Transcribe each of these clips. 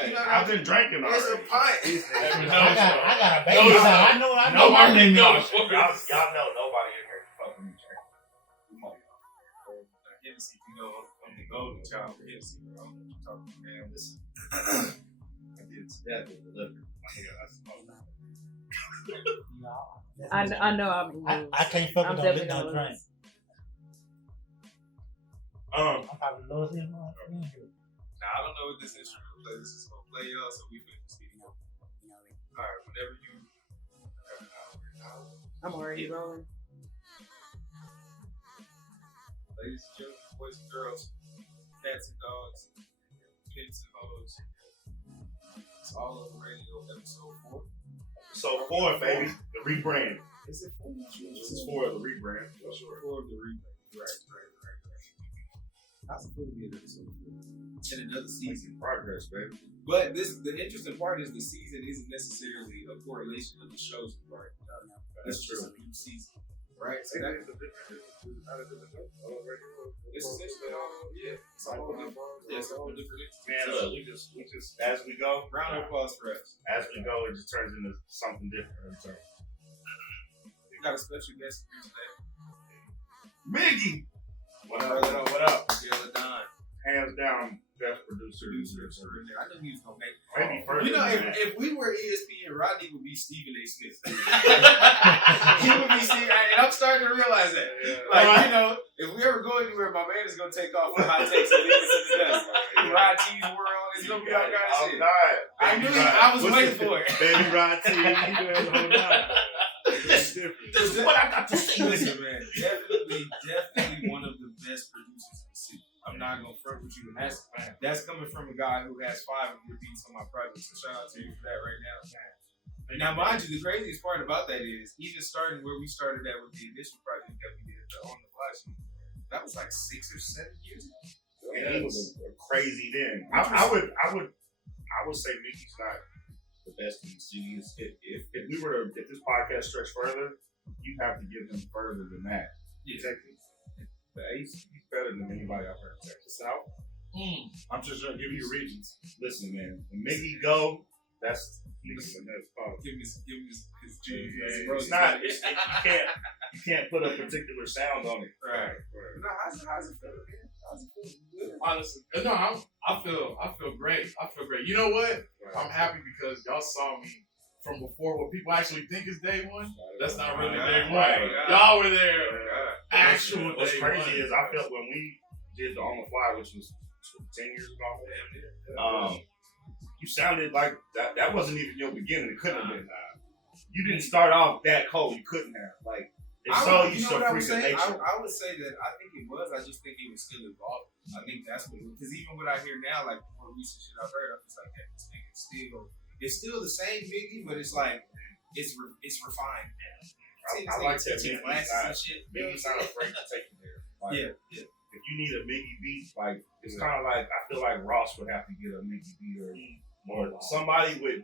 Hey, I've been drinking already. It's a pint. I got a baby son. I know my name. Y'all know nobody in here fucking me drinking. Hennessy, you know, I'm the golden child for Hennessy, bro. I'm talking, man, listen. I did it to death with the liquor. I know I can't fuck with no liquor gonna drink. I'm probably the lowest in my Now, I don't know what this instrument play. This is going to play y'all, so we finna see. Alright, whenever you. I'm already rolling. Ladies and gentlemen, boys and girls, cats and dogs, kids and hoes. It's all over radio, episode 4. So 4, baby, the rebrand. Is it 4? This is 4 of the rebrand. Sure. 4 of the rebrand. Right. How's it feel to be in episode 4? In another season. Progress, baby. But the interesting part is the season isn't necessarily a correlation of the show's part. That's true. A new season. Right? So that is a different. It's essentially all, yeah. It's a whole different. Man, look, we just as we go. Round of applause for us. As we go, it just turns into something different. We got a special guest here today. Migi! What up? Miguel Don. Hands down, best producer. I knew he was going to make it. Maybe first. You know, if we were ESPN, Rodney would be Stephen A. Smith. He would be Stephen, and I'm starting to realize that. Yeah. Like, you know, if we ever go anywhere, my man is going to take off with hot takes and leave it to the dust. Rod T's world, it's going to be all kind of shit. I knew I was waiting for it. Baby Rod T, it's different. What I got to say. Listen, man, definitely one of the best producers in the city. I'm not gonna front with you, and that's coming from a guy who has 5 of your beats on my project. So shout out to you for that right now. Now, mind you, the craziest part about that is even starting where we started at with the initial project that we did on the fly shoot. That was like 6 or 7 years ago. And he was crazy then. I would say Mickey's not the best in the city. If this podcast stretched further, you have to give him further than that. Yeah. The Ace, he's better than anybody I've heard in Texas South. I'm just gonna give you reasons. Listen, man, when Miggy go, that's fun. Give me his It's not. You can't put a particular sound on it. Right. No, how's it feel, man? How's it feel? Good. Honestly, no, I feel great. You know what? I'm happy because y'all saw me from before what people actually think is day one. That's not really day one. Right. Y'all were there. Actual What's day crazy one. is I felt when we did the On the Fly, which was 10 years ago, you sounded like that wasn't even your beginning. It couldn't have been. You didn't start off that cold. You couldn't have. Like, it's so you so freak of nature. I would say that I think it was. I just think it was still evolving. I think that's what it was. Because even what I hear now, like the more recent shit I've heard, I'm just like, hey, this thing is still the same Miggy, but it's like, it's refined now. I like that Miggy's not afraid to take you there. Like, yeah. If you need a Miggy beat, like it's kind of like I feel like Ross would have to get a Miggy beat or somebody with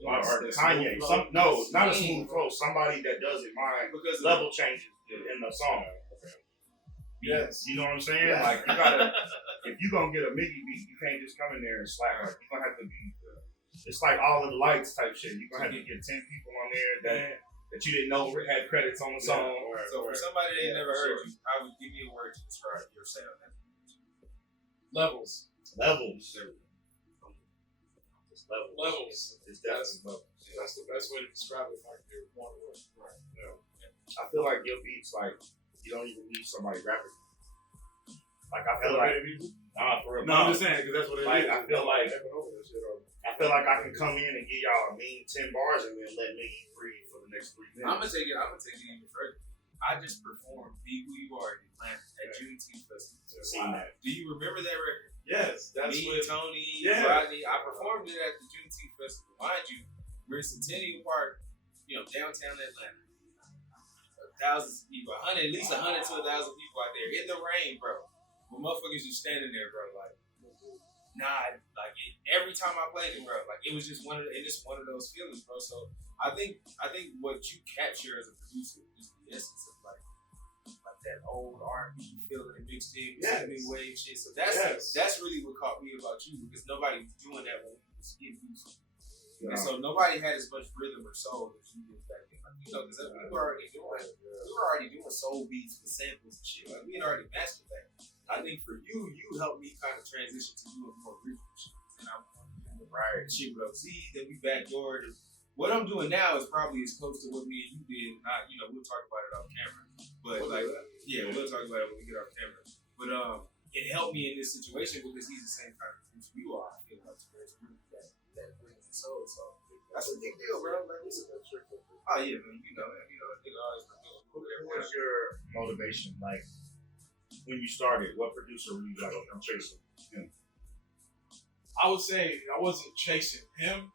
or Kanye. Not a smooth flow. Somebody that doesn't mind because level changes in the song. Yes. You know what I'm saying? Yeah. Like you gotta, if you gonna get a Miggy beat, you can't just come in there and slap. Like you're gonna have to be. It's like all of the lights type shit. You're gonna have to get 10 people on there that you didn't know had credits on the song. So for somebody that ain't never heard you, I would give you a word to describe your sound. Levels. It's levels. It's definitely levels. That's the best way to describe it. Like you're one word. Right. Yeah. I feel like your beats, like you don't even need somebody rapping. Like I feel like for real. No, I'm just saying because that's what it like, is. I feel like I can come in and give y'all a mean 10 bars and then let Miggy breathe for the next 3 minutes. I'm gonna take it even further. I just performed "Be Who You Are" in Atlanta at Juneteenth Festival. Do you remember that record? Yes, that's me, what Tony, Rodney. I performed it at the Juneteenth Festival. Mind you, we're in Centennial Park, downtown Atlanta. Thousands of people, at least 100 to 1,000 people out there in the rain, bro. But motherfuckers just standing there, bro, like. Every time I played it, bro, like it was just one of those feelings, bro. So I think what you capture as a producer is the essence of like that old R&B feeling, mixed in with new wave shit. So that's really what caught me about you because nobody was doing that when we was getting used to. And so nobody had as much rhythm or soul as you did back then. Like, because we were already doing soul beats with samples and shit. Like we had already mastered that. I think for you helped me kind of transition to doing more rhythm shit. And I was doing the shit with OZ, then we backdoored. What I'm doing now is probably as close to what me and you did. Not, we'll talk about it off camera. But we'll talk about it when we get off camera. But it helped me in this situation because he's the same kind of producer you are. I feel like that brings the soul. So that's a big deal, bro. Like, listen, oh yeah, man. Nigga always. What was your motivation like when you started? What producer were you like? I'm chasing him. I would say I wasn't chasing him,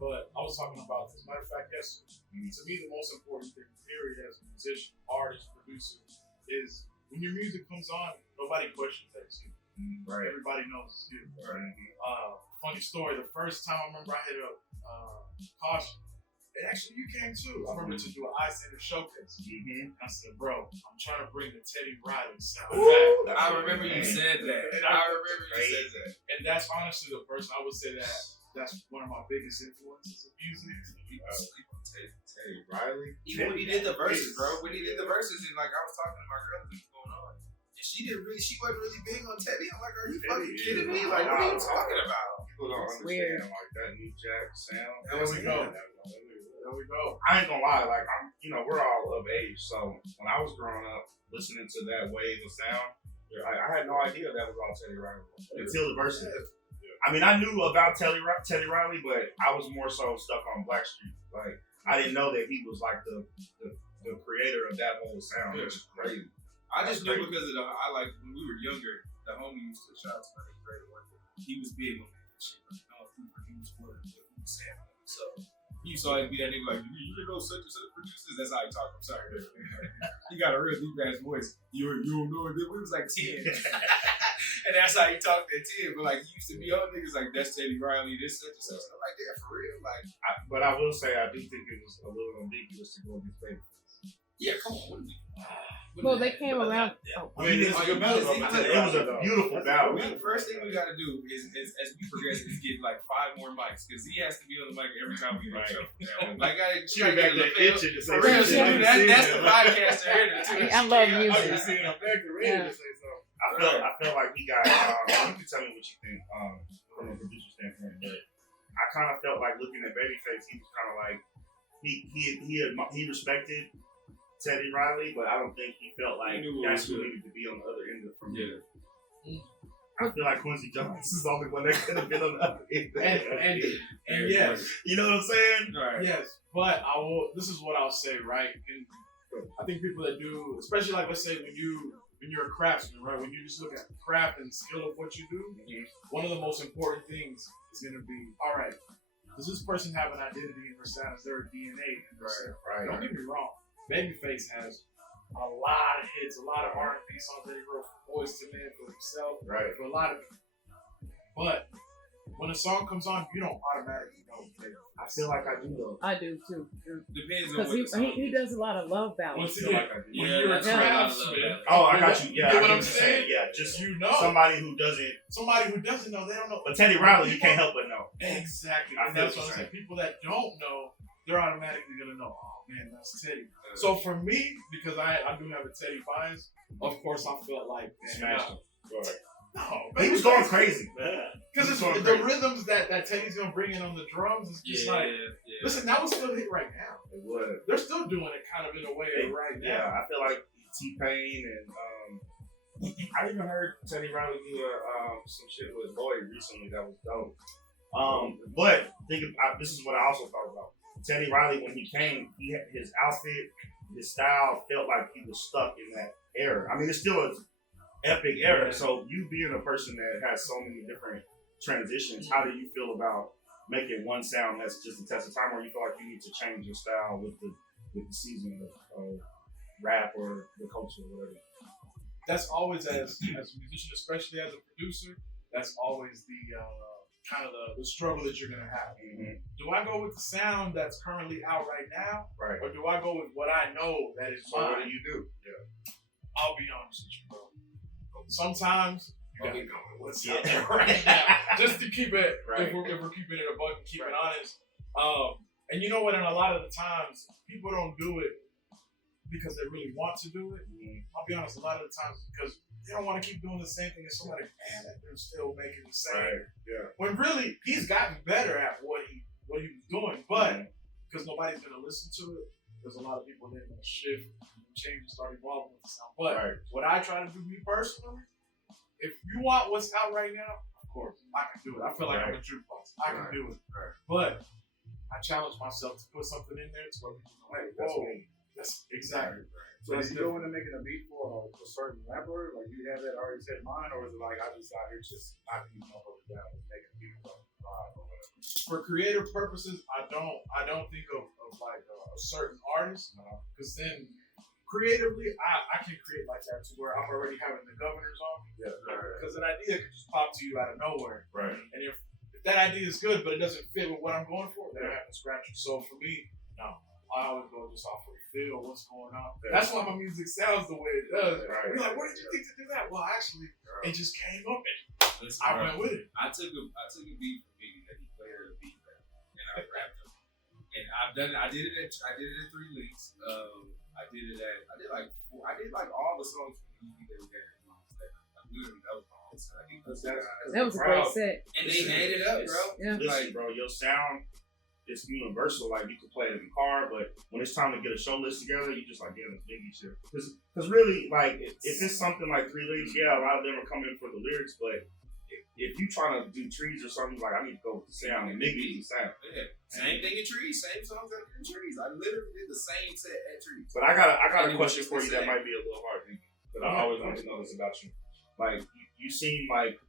but I was talking about this. Matter of fact, yesterday. To me, the most important thing, period, as a musician, artist, producer, is when your music comes on, nobody questions that shit. Right. Everybody knows it's you. Right. Funny story, the first time I remember I hit a Caution, and actually you came too. I remember to do an iCenter showcase. I said, bro, I'm trying to bring the Teddy Riley sound back. I remember you said that. And that's honestly the person I would say that's one of my biggest influences in music. Teddy Riley. Even when he did the verses, bro. When he did the verses, and like I was talking to my girl, what's going on? And she wasn't really big on Teddy. I'm like, are you fucking kidding me? Like, what are you talking about? People don't understand like that New Jack sound. There we go. I ain't gonna lie, like we're all of age, so when I was growing up listening to that wave of sound, I had no idea that was all Teddy Riley until the verses. I mean, I knew about Teddy Riley, but I was more so stuck on Blackstreet. Like, I didn't know that he was like the creator of that whole sound, which is crazy. I just knew because of when we were younger, the homie used to shout to my nigga one day. He was big on that shit. Like, he produced one of the samples. So he used to always be that nigga like, you know such and such producers? That's how he talk. I'm sorry. He got a real deep ass voice. You don't know it. We was like 10. And that's how he talked at 10. But like he used to be on niggas like that's Teddy Riley, this such and such. I'm like, yeah, for real. Like but I will say I do think it was a little ambiguous to go against Baby. Yeah, come on. Well, they came around. It was a beautiful battle. The first thing we got to do is as we progress, is get like 5 more mics because he has to be on the mic every time we make show. Like, I got to get itching to say something. That's the podcaster here. I love music. I feel like we got. You can tell me what you think from a producer standpoint, but I kind of felt like looking at Babyface, he was kind of like he respected Teddy Riley, but I don't think he felt like that's who needed to be on the other end of it from here. I feel like Quincy Jones is the only one that could have been on the other end. And yes, you know what I'm saying? Right. Yes, but I will. This is what I'll say, right? And I think people that do, especially like let's say when you're a craftsman, right? When you just look at the craft and skill of what you do, one of the most important things is going to be, all right, does this person have an identity in their sound? Is there a DNA in their sound? Right. Don't get me wrong. Babyface has a lot of hits, a lot of R&B songs that he wrote for Boyz II Men, for himself, for a lot of people. But when a song comes on, you don't automatically know. I feel like I do though. I do too. Depends on what he does a lot of love ballads. When you're a craftsman. Oh, I got you. Yeah, you know what I'm saying? Yeah, just somebody who doesn't know, they don't know. But Teddy Riley, you can't help but know. Exactly. And that's what I'm saying. People that don't know, they're automatically gonna know. Oh man, that's Teddy. So for me, because I do have a Teddy bias, of course I felt like smashed him. No, he was going crazy. Because it's the rhythms that Teddy's gonna bring in on the drums is just listen, that was still hit right now. It was. They're still doing it kind of in a way right now. Yeah, I feel like T-Pain and I even heard Teddy Riley do some shit with Lloyd recently that was dope. But this is what I also thought about. Teddy Riley, when he came, his outfit, his style felt like he was stuck in that era. I mean, it's still an epic era. So you being a person that has so many different transitions, how do you feel about making one sound that's just a test of time, or you feel like you need to change your style with the season of rap or the culture or whatever? That's always as a musician, especially as a producer, that's always the kind of the struggle that you're gonna have. Do I go with the sound that's currently out right now, or do I go with what I know that is mine? What do you do? I'll be honest with you, bro. Sometimes You gotta go with what's out there right now. Just to keep it, Right. if we're keeping it a buck and keep it honest. And you know what? And a lot of the times, people don't do it because they really want to do it. I'll be honest, a lot of the times because they don't want to keep doing the same thing as somebody, man, that they're still making the same. Right. Yeah. When really, he's gotten better at what he was doing, but because nobody's gonna listen to it, there's a lot of people that are gonna shift, change, and start evolving with the sound. But what I try to do, me personally, if you want what's out right now, of course, I can do it. I feel like I'm a jukebox. I can do it. But I challenge myself to put something in there to where people go, hey, That's whoa, me. that's exactly. So is you going to making a beat for a certain rapper? Like you have that already set in mind, or is it like I just out here just knocking these motherfuckers down and making a beat for vibe or whatever? For creative purposes, I don't think of like a certain artist, because then creatively I can create like that to where I'm already having the governors on. Yeah. Because an idea can just pop to you out of nowhere. Right. And if that idea is good, but it doesn't fit with what I'm going for, then I have to scratch it. So for me, no. I always go just off of the feel, what's going on. Yeah. That's why my music sounds the way it does. Right. You're like, what did you think to do that? Well, actually, it just came up and Listen, I bro, went with it. I took a beat from Migi that he played at a beat rap, and I rapped him. And I did it at 3 Links. I did like all the songs from Migi that we had. Literally, that was my whole set. That was a great set. And they made it up, bro. Yeah. Listen, bro, your sound is universal. Like you can play it in the car, but when it's time to get a show list together, you just like, damn, it's Migi shit. Because really, like, if it's something like 3 Links, yeah, a lot of them are coming for the lyrics, but if you trying to do trees or something, like I need to go with the sound, and Migi is the sound. Yeah. Same thing in trees, same songs in trees. I literally did the same set at trees. But I got a question for you that might be a little hard, Migi, that I always want to know this about you. Like you seem like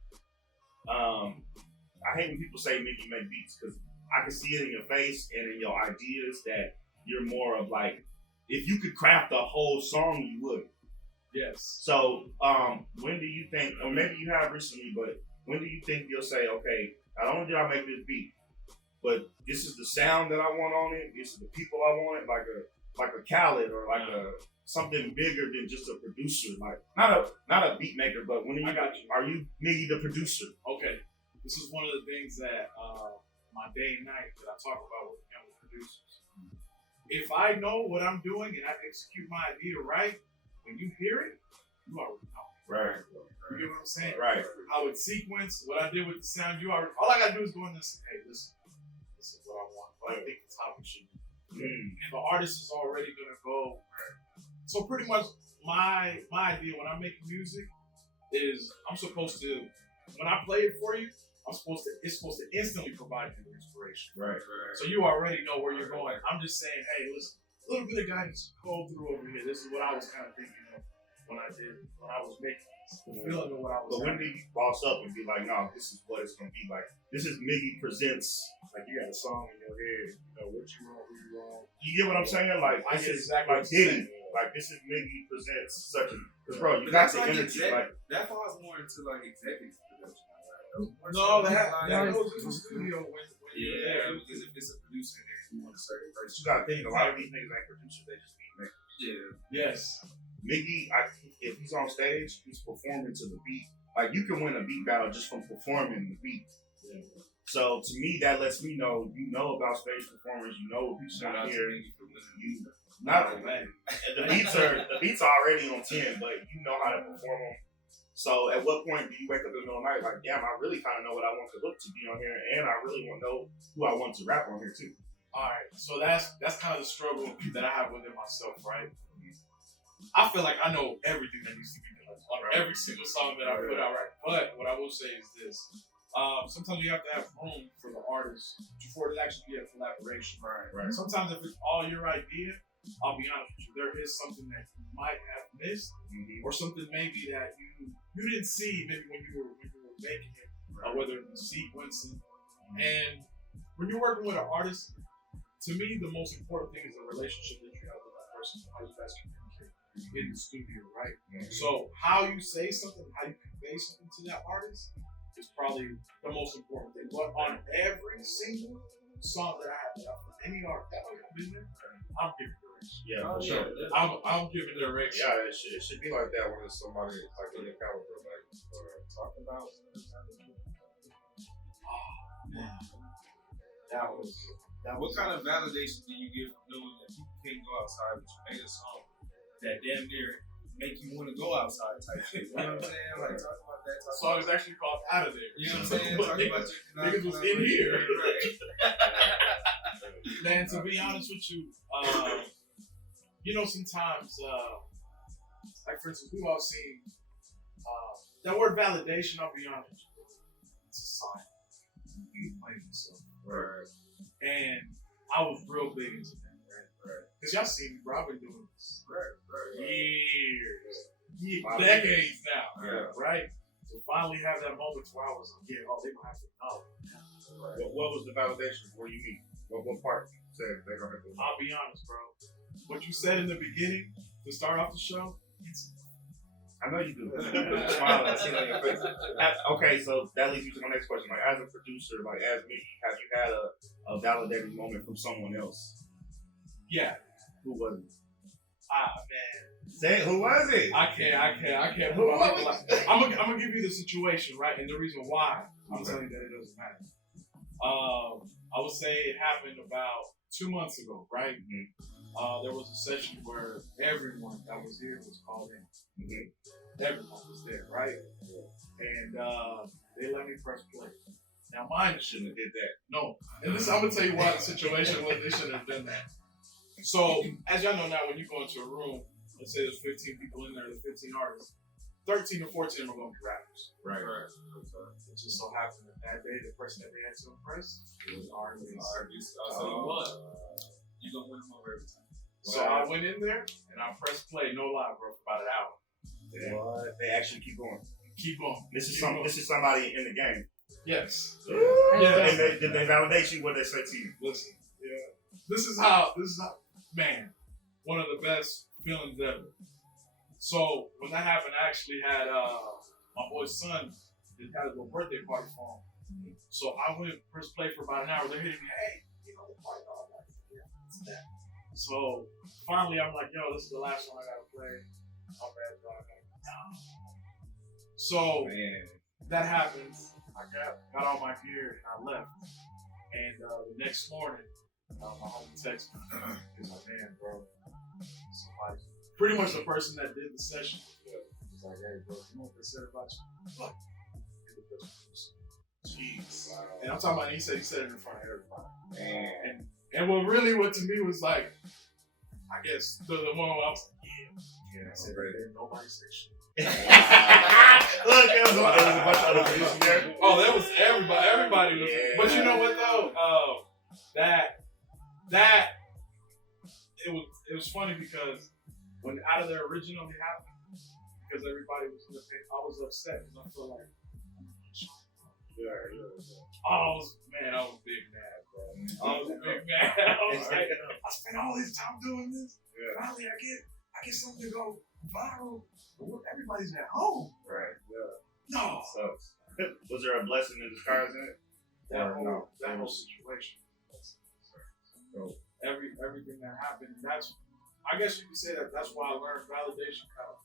I hate when people say Migi make beats because I can see it in your face and in your ideas that you're more of like, if you could craft a whole song, you would. Yes. So when do you think, or maybe you have recently, but when do you think you'll say, okay, not only did I make this beat, but this is the sound that I want on it, this is the people I want it, like a Khaled or like a something bigger than just a producer, like not a beat maker, but when I got you. Are you Migi the producer? Okay. This is one of the things that my day and night that I talk about with young producers. If I know what I'm doing and I execute my idea right, when you hear it, you already know. Right. You get what I'm saying? Right. How it's sequenced, what I did with the sound, you already, all I gotta do is go in and say, hey, this is what I want. What I think the topic should be. And the artist is already gonna go. So pretty much my idea when I'm making music is I'm supposed to, when I play it for you, it's supposed to instantly provide you with inspiration. Right. So you already know where you're going. I'm just saying, hey, listen, a little bit of guidance, cold through over here. This is what I was kind of thinking of when I was making this, the feeling of what I was. But when do you boss up and be like, no, this is what it's gonna be like? This is Migi presents. Like you got a song in your head, you know what you want, who you want. You get what I'm saying? Like I this get is exactly like what you're Diddy. saying. Like this is Migi presents such a. Because bro, you But got that's the like energy. exec- Like that falls more into like executive production. No, that Like, goes in the studio when you're yeah, there. because if it's a producer there, you want a certain person. you got to think a lot of these niggas ain't producers. They just beat makers. Yeah. Yes. Migi, if he's on stage, he's performing to the beat. Like you can win a beat battle just from performing the beat. Yeah. So to me, that lets me know you know about stage performers. You know what people Shout want out to to hear. Migi for winning You these. not the beats are already on 10, but you know how to perform them. So at what point do you wake up in the middle of the night like, damn, I really kind of know what I want the look to be on here, and I really want to know who I want to rap on here too. All right, so that's kind of the struggle that I have within myself, right? I feel like I know everything that needs to be done on every single song that I put out, right? But what I will say is this: sometimes you have to have room for the artist for it to actually be a collaboration. Right. Sometimes if it's all your idea, I'll be honest with you, there is something that you might have missed, or something maybe that you didn't see maybe when you were making it, or whether it was sequencing. And when you're working with an artist, to me, the most important thing is the relationship that you have with that person, how you guys communicate in the studio, right? So how you say something, how you convey something to that artist is probably the most important thing. But on every single song that I have put out for any artist that I've been there, I'm giving the Yeah, Oh, for yeah. sure. I'm giving it a Rick. Yeah, it should be like that when it's somebody like in your caliber, like Talking about. What kind of validation do you get from knowing that people can't go outside, but you made a song that damn near make you want to go outside type shit? You know what I'm saying? Like, talk about that. The song is actually called Out of There. You know what I'm saying? Talk about your Niggas was in here. Right. Man, to be honest with you, you know, sometimes, like for instance, we've all seen that word validation. I'll be honest, it's a sign. You playing yourself, Right. and I was real big into that, right? Because y'all seen me, bro. I've been doing this years, decades now, Yeah. right? So finally have that moment where I was like, yeah, oh, they gonna have to know. What was the validation? Where you meet? What part said they're gonna have to? I'll be honest, bro. What you said in the beginning to start off the show, it's I know you do. Smile, I see it on your face. Okay, so that leads me to my next question. Like, as a producer, like as me, have you had a validating moment from someone else? yeah. Who was it? Man. Say it, who was it? I can't. I'm gonna give you the situation, right? And the reason why I'm telling you that it doesn't matter. I would say it happened about 2 months ago, right? Mm-hmm. There was a session where everyone that was here was called in. Mm-hmm. Everyone was there, right? And they let me press play. Now, mine Shouldn't have did that. no. And this, I'm gonna tell you why the situation was. They shouldn't have done that. So, as y'all know now, when you go into a room, let's say there's 15 people in there, there's 15 artists, 13 or 14 are going to be rappers. Right. It just so happened that day, the person that they had to impress was artists. So you won. You gonna win them over every time. So I went in there and I pressed play, no lie, bro, for about an hour. What? They actually keep going. Keep going. This is somebody in the game. Yes. Yeah. And did they validate you? What they say to you? Listen. Yeah. This is how, man, one of the best feelings ever. So when that happened, I actually had my boy's son, he had a little birthday party for him. So I went press play for about an hour. They're hitting me, hey, you know, the party all night. Yeah, it's that. So finally, I'm like, yo, this is the last one I gotta play. My bad, bro. So that happens. I got all my gear and I left. And the next morning, my homie texted me. He's like, man, bro, somebody, pretty much the person that did the session. He's like, hey, bro, you know what they said about you? What? Jeez. Wow. And I'm talking about, he said it in front of everybody. And what to me was like, I guess the one where I was like, yeah. I said, hey, nobody said shit. Look, there was a bunch of other producers there. Oh, that was everybody. Everybody was. Yeah. But you know what though? It was funny because when Out of There originally happened, because everybody was in the thing, I was upset because I feel like, I was big mad, bro. I was big mad. I was like, I spent all this time doing this. Yeah. Finally, I get something to go viral. Everybody's at home. Right. Yeah. No. So, was there a blessing in disguise in it? That whole situation. So everything that happened, I guess you could say that's why I learned validation, kind of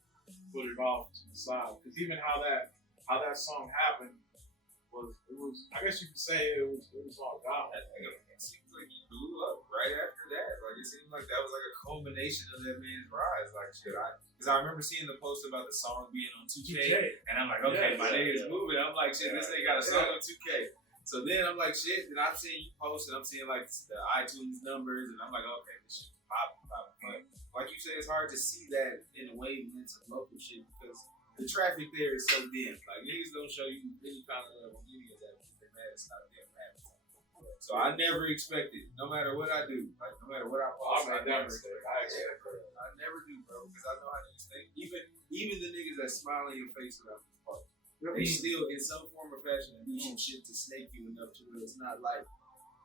put it off to the side. Because even how that song happened was I guess you could say it was all God. It seems like you blew up right after that. Like it seemed like that was like a culmination of that man's rise. Like shit, because I remember seeing the post about the song being on 2K. And I'm like, okay, my nigga's moving. I'm like, shit, this nigga got a song on 2K. So then I'm like, shit, then I'm seeing you post and I'm seeing like the iTunes numbers and I'm like, okay, this shit's popping. But like you said, it's hard to see that in a way when it's local shit because the traffic there is so dim. Like niggas don't show you any kind of love on any of that. They're mad it's not them happening. So I never expected, no matter what I do, like no matter what I post, I never do, bro, because I know how niggas think. Even the niggas that smile in your face without this part, they still in some form or fashion do some shit to snake you enough to where it's not like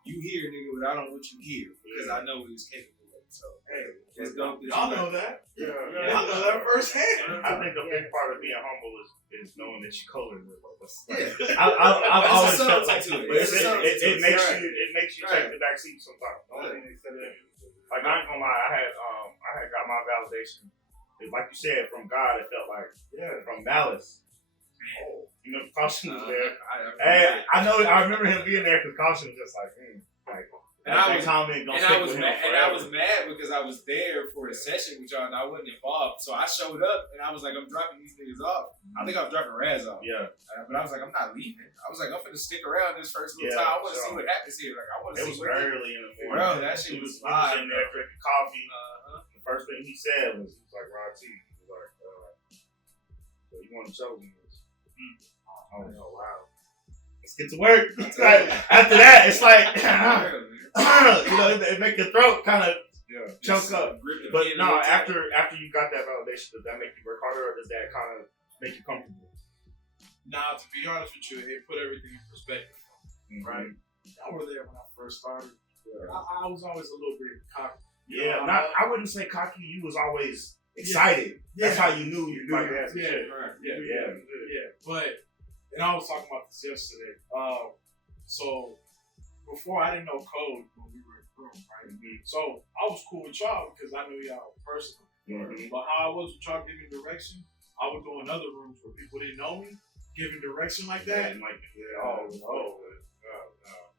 you hear nigga, but I don't want you hear because I know what he's capable of. So hey, it's dope. Y'all know that. Y'all know that firsthand. I think a big part of being humble is knowing that you're colored. Yeah. I've always felt like it. It makes you take the back seat sometimes. Like I ain't gonna lie, I had got my validation. It's like you said, from God. It felt like from Malice. You know, Caution was there. I know. I remember him being there because Caution was just like, And I was mad because I was there for a session with y'all and I wasn't involved. So I showed up and I was like, I'm dropping these niggas off. I think I was dropping Raz off. Yeah. But I was like, I'm not leaving. I was like, I'm finna stick around this first little time. I want to see what happens here. Like, I want to see what happens. It was early in the morning. Bro, that shit was live. In there drinking coffee. The first thing he said was like, Ron T. He was like, so you want to chosen this? Oh, wow. Let's get to work. Like, after that, it's like, it make your throat kind of choke up. But no, after you got that validation, does that make you work harder or does that kind of make you comfortable? Nah, to be honest with you, it put everything in perspective. Right? I were there when I first started. Yeah. I was always a little bit cocky. Yeah, I wouldn't say cocky. You was always excited. Yeah. That's how you knew you like that. Yeah. But, and I was talking about this yesterday. So before I didn't know code when we were in room, right? Mm-hmm. So I was cool with y'all because I knew y'all personally. Mm-hmm. But how I was with y'all giving direction, I would go in other rooms where people didn't know me, giving direction like that. And like, no.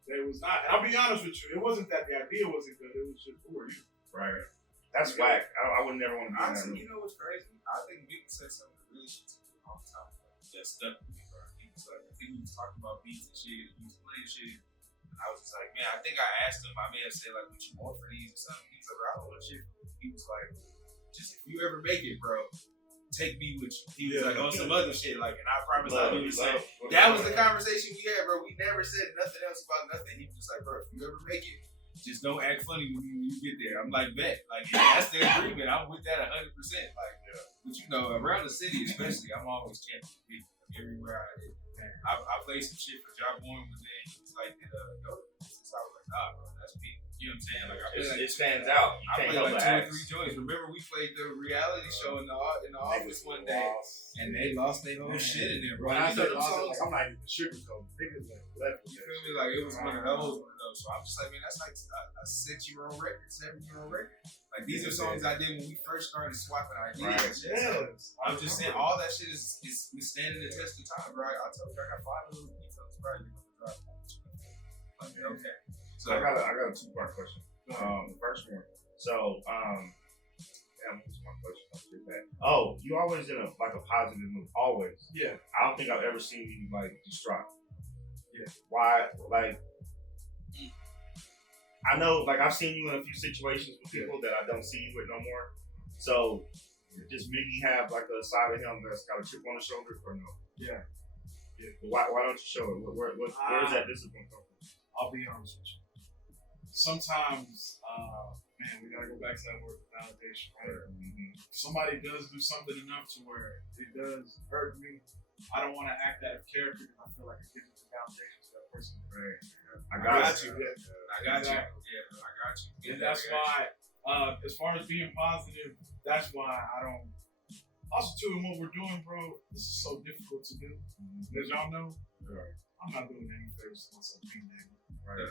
It was not. And I'll be honest with you, it wasn't that the idea wasn't good. It was just, who are you? Right. That's whack. I would never want to be in that room. You know what's crazy? I think Migi said something that really shit to me all the time. That stuck with me, bro. He was like, I think he was talking about beats and shit, and he was playing shit. And I was just like, man, I think I asked him, I may have said, like, what you want for these or something. He was like, bro, I don't want shit. He was like, just if you ever make it, bro, take me with you. He was like, on some other shit, like, and I promise I'll do the same. That was the conversation we had, bro. We never said nothing else about nothing. He was just like, bro, if you ever make it, just don't act funny when you get there. I'm like, bet. Like, that's the agreement. I'm with that 100%. Like, but you know, around the city especially, I'm always champion. Everywhere I played some shit for Job Boy was there. He was like, go. So I was like, nah, bro, that's me. You know what I'm saying? Like, I play like, it stands out. You I played like 2 or 3 joints. Remember, we played the reality show in the office one day, and they lost their whole shit in there, bro. When I said lost, I'm not even sugarcoating. Niggas left. You feel me? Like, it was one of those. So I'm just like, man, that's like a 6-year-old record, 7-year-old record. Like, these are songs I did when we first started swapping ideas. Right. Yeah. I'm just saying, all that shit is standing the test of time, bro. I told you, I got 5 little details, bro. Like, okay. So I got a 2-part question. The first one. So, damn, what's my question? Oh, you always in a positive mood, always. Yeah. I don't think I've ever seen you like distraught. Yeah. Why? Like, I know, like, I've seen you in a few situations with people that I don't see you with no more. So, does Migi have like a side of him that's got a chip on his shoulder or no? Yeah. Why don't you show it? Where is that discipline come from? I'll be honest with you. Sometimes, man, we gotta go back to that word validation, right? Mm-hmm. If somebody does do something enough to where it does hurt me, I don't want to act out of character because I feel like it gives the validation to that person. Right. I got you. I got you. And that's why, as far as being positive, that's why I don't. Also, too, in what we're doing, bro, this is so difficult to do. As y'all know, I'm not doing any favors to myself being negative. Right.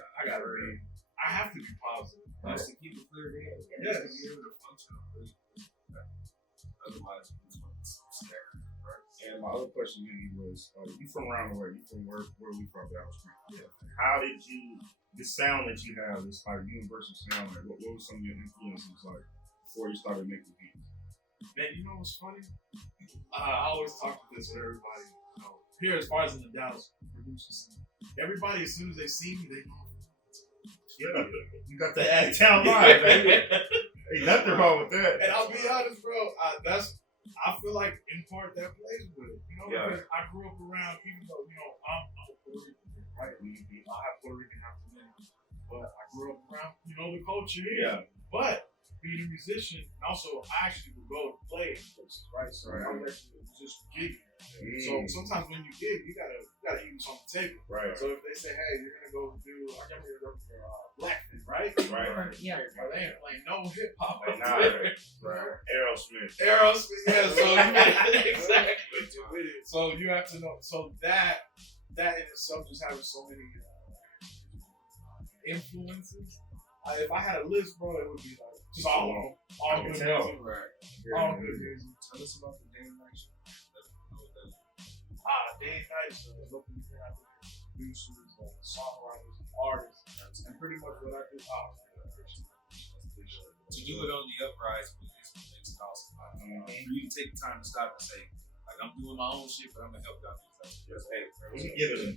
I have to be positive. Just to keep it clear head. Yes. To be able to function. Otherwise, it's going to be so scary. And my other question to you was, you from around the way? You from where we from, Dallas Street? Yeah. How did you, this sound that you have, this like universal sound, like what was some of your influences like before you started making beats? Man, you know what's funny? I always talk with everybody. You know, here, as far as in the Dallas producers, everybody, as soon as they see me, they know. Yeah, you got the Town vibe, baby. Ain't nothing wrong with that. And I'll be honest, bro. I feel like in part that plays with it. You know, because I grew up around, even though I'm a Puerto Rican, right? I have Puerto Rican half the name, but I grew up around the culture here. Yeah. But being a musician, and also I actually would go and play in places, right? So I would actually just gig. So sometimes when you gig, you gotta eat on the table. Right. So if they say, hey, you're gonna go do, I got me to Blackfin, right? Right. Yeah. They ain't playing no hip hop. Nah, right. Aerosmith. Yeah. So exactly. So you have to know. So that in itself, just having so many influences. If I had a list, bro, it would be like just all of them. All I can good tell. music. Right. All good music. Tell us about the day and night show. Let us know what that is. Day and night, local producers, songwriters, artists, and pretty much what I do. To do it on the uprise makes it awesome. For you to take the time to stop and say, like, I'm doing my own shit, but I'm gonna help y'all do that. Just, hey, bro, We can give it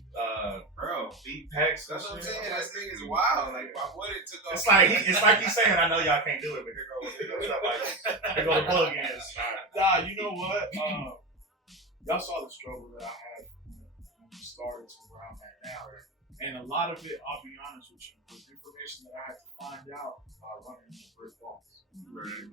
bro, beat packs. that's what I'm saying. That thing is wild. Like, my boy it took off. It's like he's saying, I know y'all can't do it, but here goes stuff like that. Here goes the plugins. Nah, you know what? Y'all saw the struggle that I had when we started to where I'm at now. And a lot of it, I'll be honest with you, was information that I had to find out by running into brick walls. Right.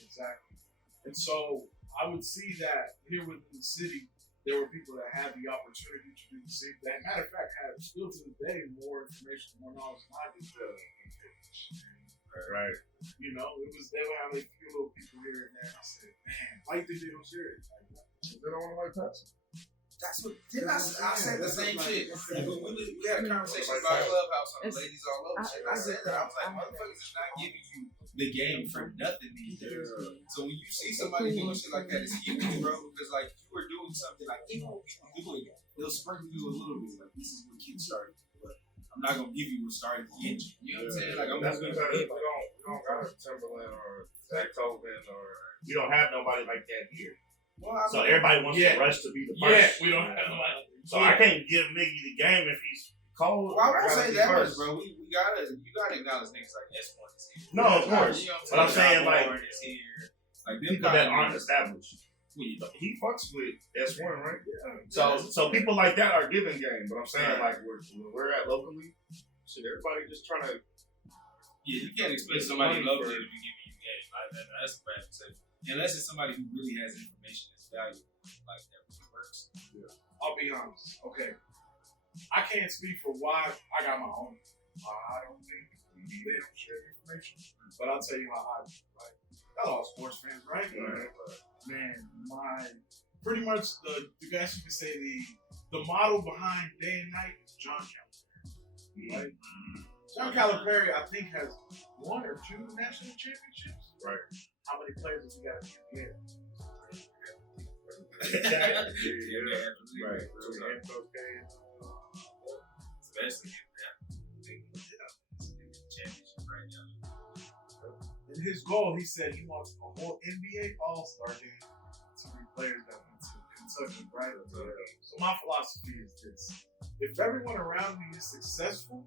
Exactly. And so I would see that here within the city, there were people that had the opportunity to do the same thing. Matter of fact, have still to this day more information, more knowledge than I did. Right. You know, they would have like a few little people here and there. And I said, man, why you think they don't share it? They don't want to like Pepsi. That's what I said the same shit. We had a conversation about Clubhouse on the ladies all over shit. I said that. I was like, motherfuckers is not giving you the game for nothing these days. So when you see somebody doing shit like that, it's huge, bro. Because like you were doing something like even when you do it, they'll sprinkle you a little bit. Like this is what kids started. But I'm not gonna give you what started to get you. You know what I'm saying? Like I'm That's just because gonna we don't got a Timberland or Beethoven or. We don't have nobody like that here. well, I So mean, everybody wants to rush to be the first. Yeah, we don't have nobody. So I can't give Miggy the game if he's cold. well, I won't gotta say be that first. much, bro. You gotta acknowledge niggas like S1 is here. No, of course. You know what But I'm saying, like, Warren is here. Like them People kind that of aren't niggas. established. He fucks with S1, right? Yeah. So people like that are giving game. But I'm saying, like, when we're at locally, shit, everybody just trying to. Yeah, you can't expect somebody locally to be giving you game. Like that. That's a bad perception. Unless it's somebody who really has information that's valuable, like that really works. Yeah. I'll be honest. Okay. I can't speak for why I got my own. I don't think they don't share information. But I'll tell you how I do, right? Y'all all sports fans, right? Man, pretty much the guys you could say the model behind day and night is John Calipari. Right? John Calipari, I think, has 1 or 2 national championships. Right. How many players has he got in the NBA? Right. Especially championship right now. In his goal, he said he wants a whole NBA All-Star game to be players that went to Kentucky, right? So my philosophy is this: if everyone around me is successful,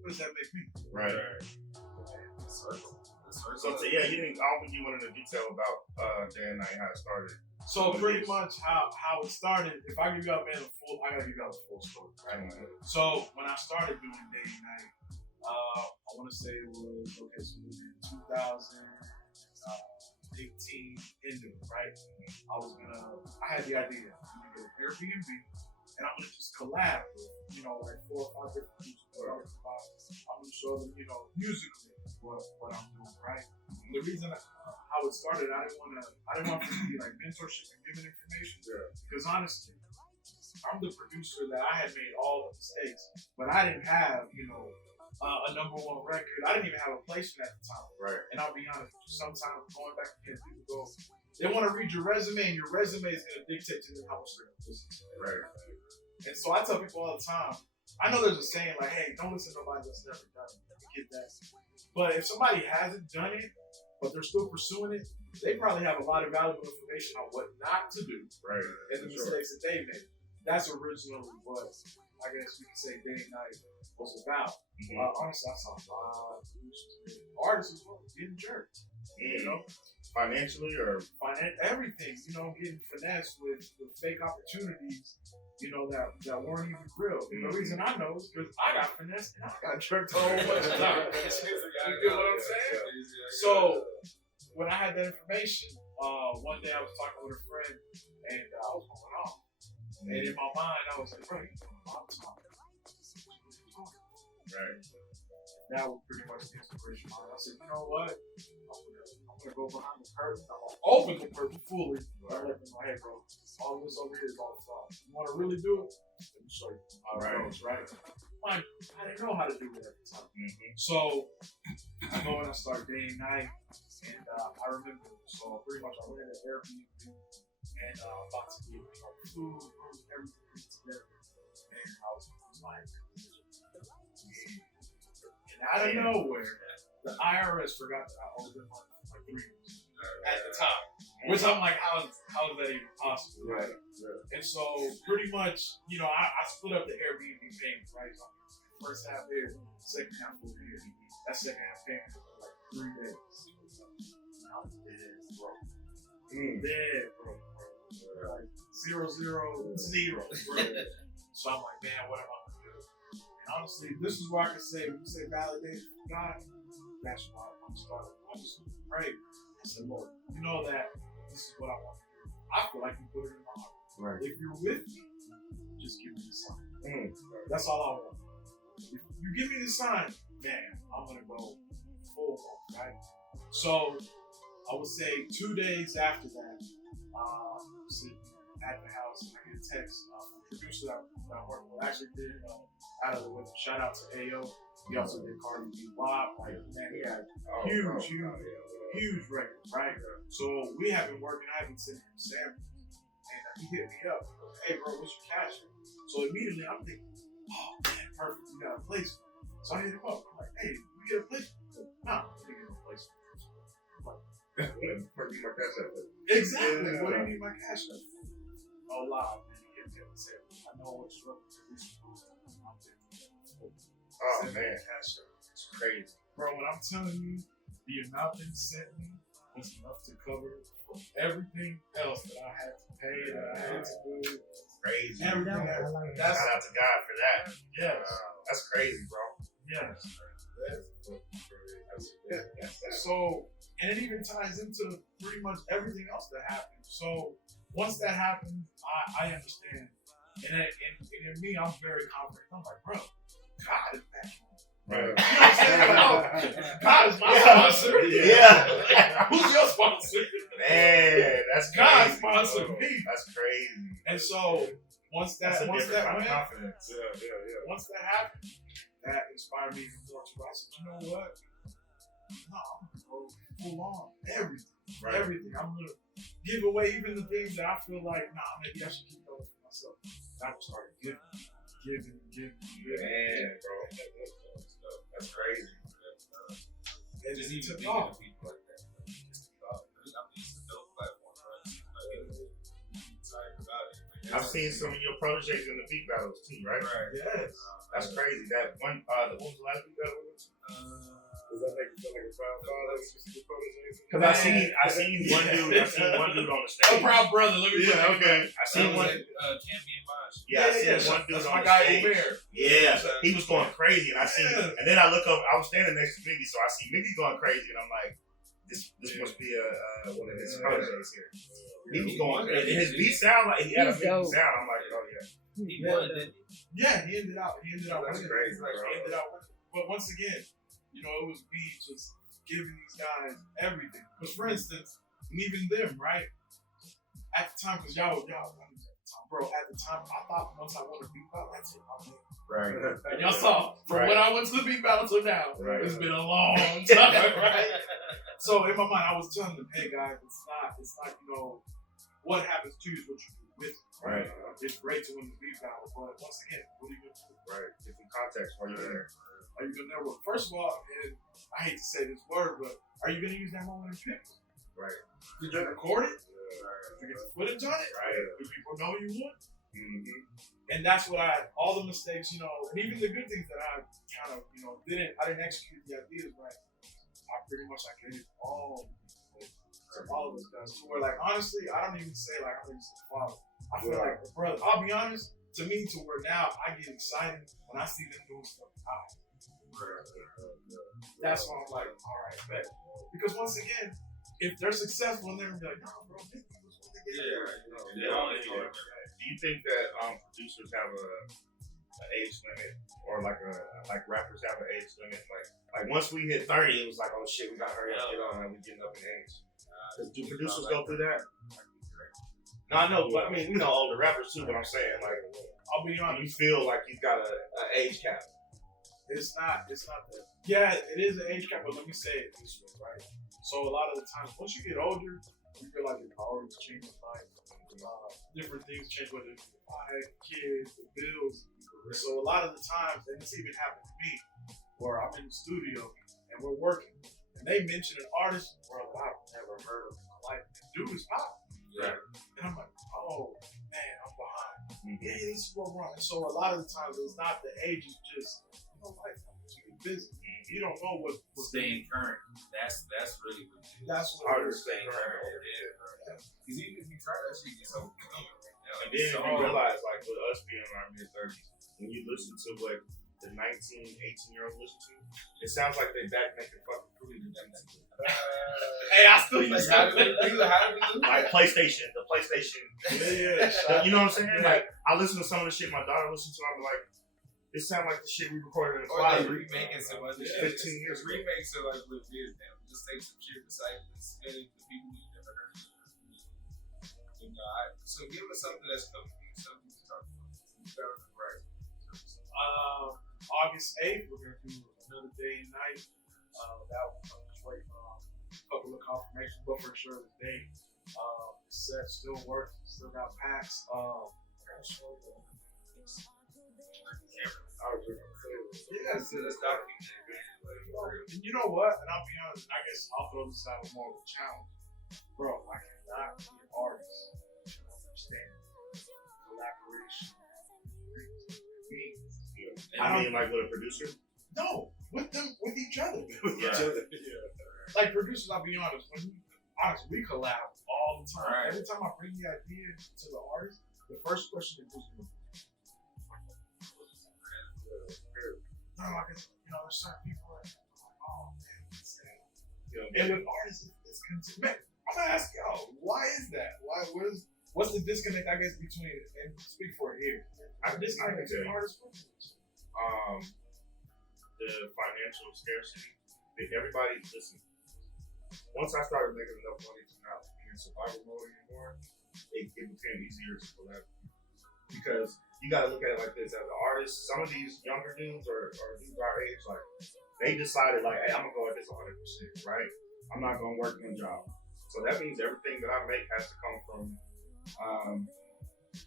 what does that make me? Right. So yeah, you didn't. I don't think you went into detail about day and night how it started. So pretty much how it started. If I give y'all I gotta give y'all the full story. Right? So when I started doing day and night, I want to say it was so it was in 2018 ending, right? I had the idea. I'm gonna get an Airbnb and I'm gonna just collab with, like 4 or 5 different people. I'm gonna show them, musically what I'm doing, right? The reason how it started, I didn't want it to be like mentorship and giving information. Because honestly, I'm the producer that I had made all the mistakes, but I didn't have, a #1 record. I didn't even have a placement at the time. Right. And I'll be honest, sometimes going back again, people go, they want to read your resume, and your resume is going to dictate to them how much they're going to listen to. Right. And so I tell people all the time, I know there's a saying like, hey, don't listen to nobody that's never done it. I get that. But if somebody hasn't done it, but they're still pursuing it, they probably have a lot of valuable information on what not to do. Right. And the mistakes that they made. That's originally what I guess we can say day and night was about. Honestly, I saw a lot of artists as well getting jerked. Financially or everything, getting finessed with fake opportunities, that weren't even real. The reason I know is because I got finessed and I got jerked a whole bunch of time. You get what I'm saying? So when I had that information, one day I was talking with a friend and I was going off. And in my mind, I was like, bro, you're doing a lot of time. right. That was pretty much the inspiration. I said, you know what? I'm gonna go behind the curtain. I'm gonna open the curtain fully. I let them know, hey, bro, all this over here is all fraud. You want to really do it? Let me show you how it goes, right? I didn't know how to do it at the time. So I go and I start day and night, and I remember. So pretty much I went to Airbnb, and about to get food, everything together, and I was like, and out of nowhere, the IRS forgot that I owed them like 3 years at the time. Which I'm like, how is that even possible, right? And so pretty much, I split up the Airbnb payments, right? So first half here, second half over here. That second half payment was like 3 days. I'm dead broke. Dead broke, bro. Like 0, 0, 0, bro. So I'm like, man, what am I gonna do? And honestly, this is where I can say, when you say validation from God, that's why I'm starting. I just pray. I said, Lord, you know that this is what I want to do. I feel like you put it in my heart. Right. If you're with me, just give me the sign. That's all I want. If you give me the sign, man, I'm gonna go full on, right? So I would say 2 days after that, sitting at the house, and I get a text from a producer that I worked with. Actually did out of the way. Shout out to AO. He also did Cardi B Bob. Like, man, he had huge record, right? So we have been working. I've been sending him samples, and he hit me up. He goes, hey, bro, what's your cash? So immediately I'm thinking, oh man, perfect. We got a place. So I hit him up. I'm like, hey, we get a place? Nah, we get a place. Exactly. What do you need my cash up? Oh, loud, man. He hit me up and said, I know what you're up to. Oh man, it's crazy, bro. When I'm telling you, the amount they sent me was enough to cover everything else that I had to pay, that I had to do. Crazy. Everything else. Shout out to God for that. Yes. That's crazy, bro. Yes. So, and it even ties into pretty much everything else that happened. So once that happened, I understand. And in me, I'm very confident. I'm like, bro, God is back. Right. God is my sponsor. Yeah. Who's your sponsor? Man, that's crazy. God sponsored me. That's crazy. And so once that went, confidence. Once that happened, that inspired me even more to. I said, you know what? No, I'm gonna go full on everything. Right. Everything. I'm gonna give away even the things that I feel like, nah, maybe I should keep those for myself. And I started giving. Man, bro. That's crazy. And just even thinking of people like that. I mean, it's a dope platform, right? Excited about it. I've seen some of your proteges in the beat battles too, right? Right. Yes. That's crazy. That one, what was the last beat battle? Does that make you feel like a proud father? Because I seen one dude on the stage. A proud brother. Let me okay. I seen one. Can't be in mind. Yeah, I seen one dude on the stage. Yeah, he was going crazy, and I seen, and then I look up. I was standing next to Migi, so I see Migi going crazy, and I'm like, this must be one of his proteges here. He was going crazy. His beat sound like he had a big sound. I'm like, oh yeah. He won, didn't he? Yeah, he ended out. That's crazy, bro. He ended out winning. But once again, it was me just giving these guys everything. Because for instance, and even them, right? At the time, because y'all, bro, at the time, I thought once I won a beat battle, that's it. I'm in. Right. And y'all saw, from when I went to the beat battle to now, it's been a long time, right? So in my mind, I was telling them, hey guys, it's not, what happens to you is what you do with it. Right. It's great to win the beat battle, but once again, what are you going to do? Right. Give some context while you're there. Are you going to network? First of all, and I hate to say this word, but are you going to use that moment in picks? Right. Did you record it? Did you get the footage on it? Right. Do people know you won? Mm-hmm. And that's what all the mistakes, and even the good things that I kind of, I didn't execute the ideas right. I pretty much gave all of those guys. So where honestly, I don't even say I'm going to say father. I feel like a brother. I'll be honest, to me, to where now I get excited when I see them doing stuff high. That's when I'm like, all right, bet. Because once again, if they're successful, they're gonna be like, no, bro, this was what they get. Do you think that producers have an age limit, or like rappers have an age limit? Like once we hit 30, it was like, oh shit, we gotta hurry up, we getting up in age. Do producers go through that? No, I know, but I mean, older rappers too. But I'm saying, I'll be You honest. feel like he's got an age cap. It's not that. Yeah, it is an age cap, but let me say it this way, right? So a lot of the times, once you get older, you feel like your priorities change in life. Different things change, whether it's the wife, kids, the bills. So a lot of the times, and this even happened to me, where I'm in the studio and we're working, and they mention an artist, bro, I've never heard of in my life. Dude is pop. Right. And I'm like, oh man, I'm behind. Yeah, this is what wrong. So a lot of the times, it's not the age, it's just life happens. You get busy. You don't know what's staying current. That's really what it is. That's what Harder it is. staying current. Because even if you try that shit, you're so And then you realize, like, with us being in our mid-30s, when you listen to what the 19, 18-year-olds listen to, it sounds like they back making fucking food. Hey, I still Like, use how that. do we do Like PlayStation, the PlayStation. Yeah. You know what I'm saying? Like, I listen to some of the shit my daughter listens to, I'm like, it sounds like the shit we recorded in the Or they closet. remaking some other 15 shit. years ago. Remakes are like what it is now. Just take some shit, recycle, and spin it to people you never heard of. You know, so give us something that's coming, something to talk about. Right. August 8th, we're going to do another day and night. That one, just waiting on a couple of confirmations, but for sure the day. Set still works, still got packs. Yeah, so let's talk. And you know what? And I'll be honest, I guess I'll throw this out as more of a challenge. Bro, I cannot be an artist. You understand? Collaboration. I mean, like with a producer? No, with each other. Yeah. Like producers, I'll be honest, we collab all the time. Right. Every time I bring the idea to the artist, the first question is, there's certain people that oh man, and with artists, it's consistent. I'm gonna ask y'all, why is that? What's the disconnect? I guess between and speak for it here. I think between artists. The financial scarcity. Everybody, listen. Once I started making enough money to not be in survival mode anymore, it became easier to collab. Because you gotta look at it like this: as an artist, some of these younger dudes or dudes our age, like they decided, like, hey, I'm gonna go at this 100%, right? I'm not gonna work in a job. So that means everything that I make has to come from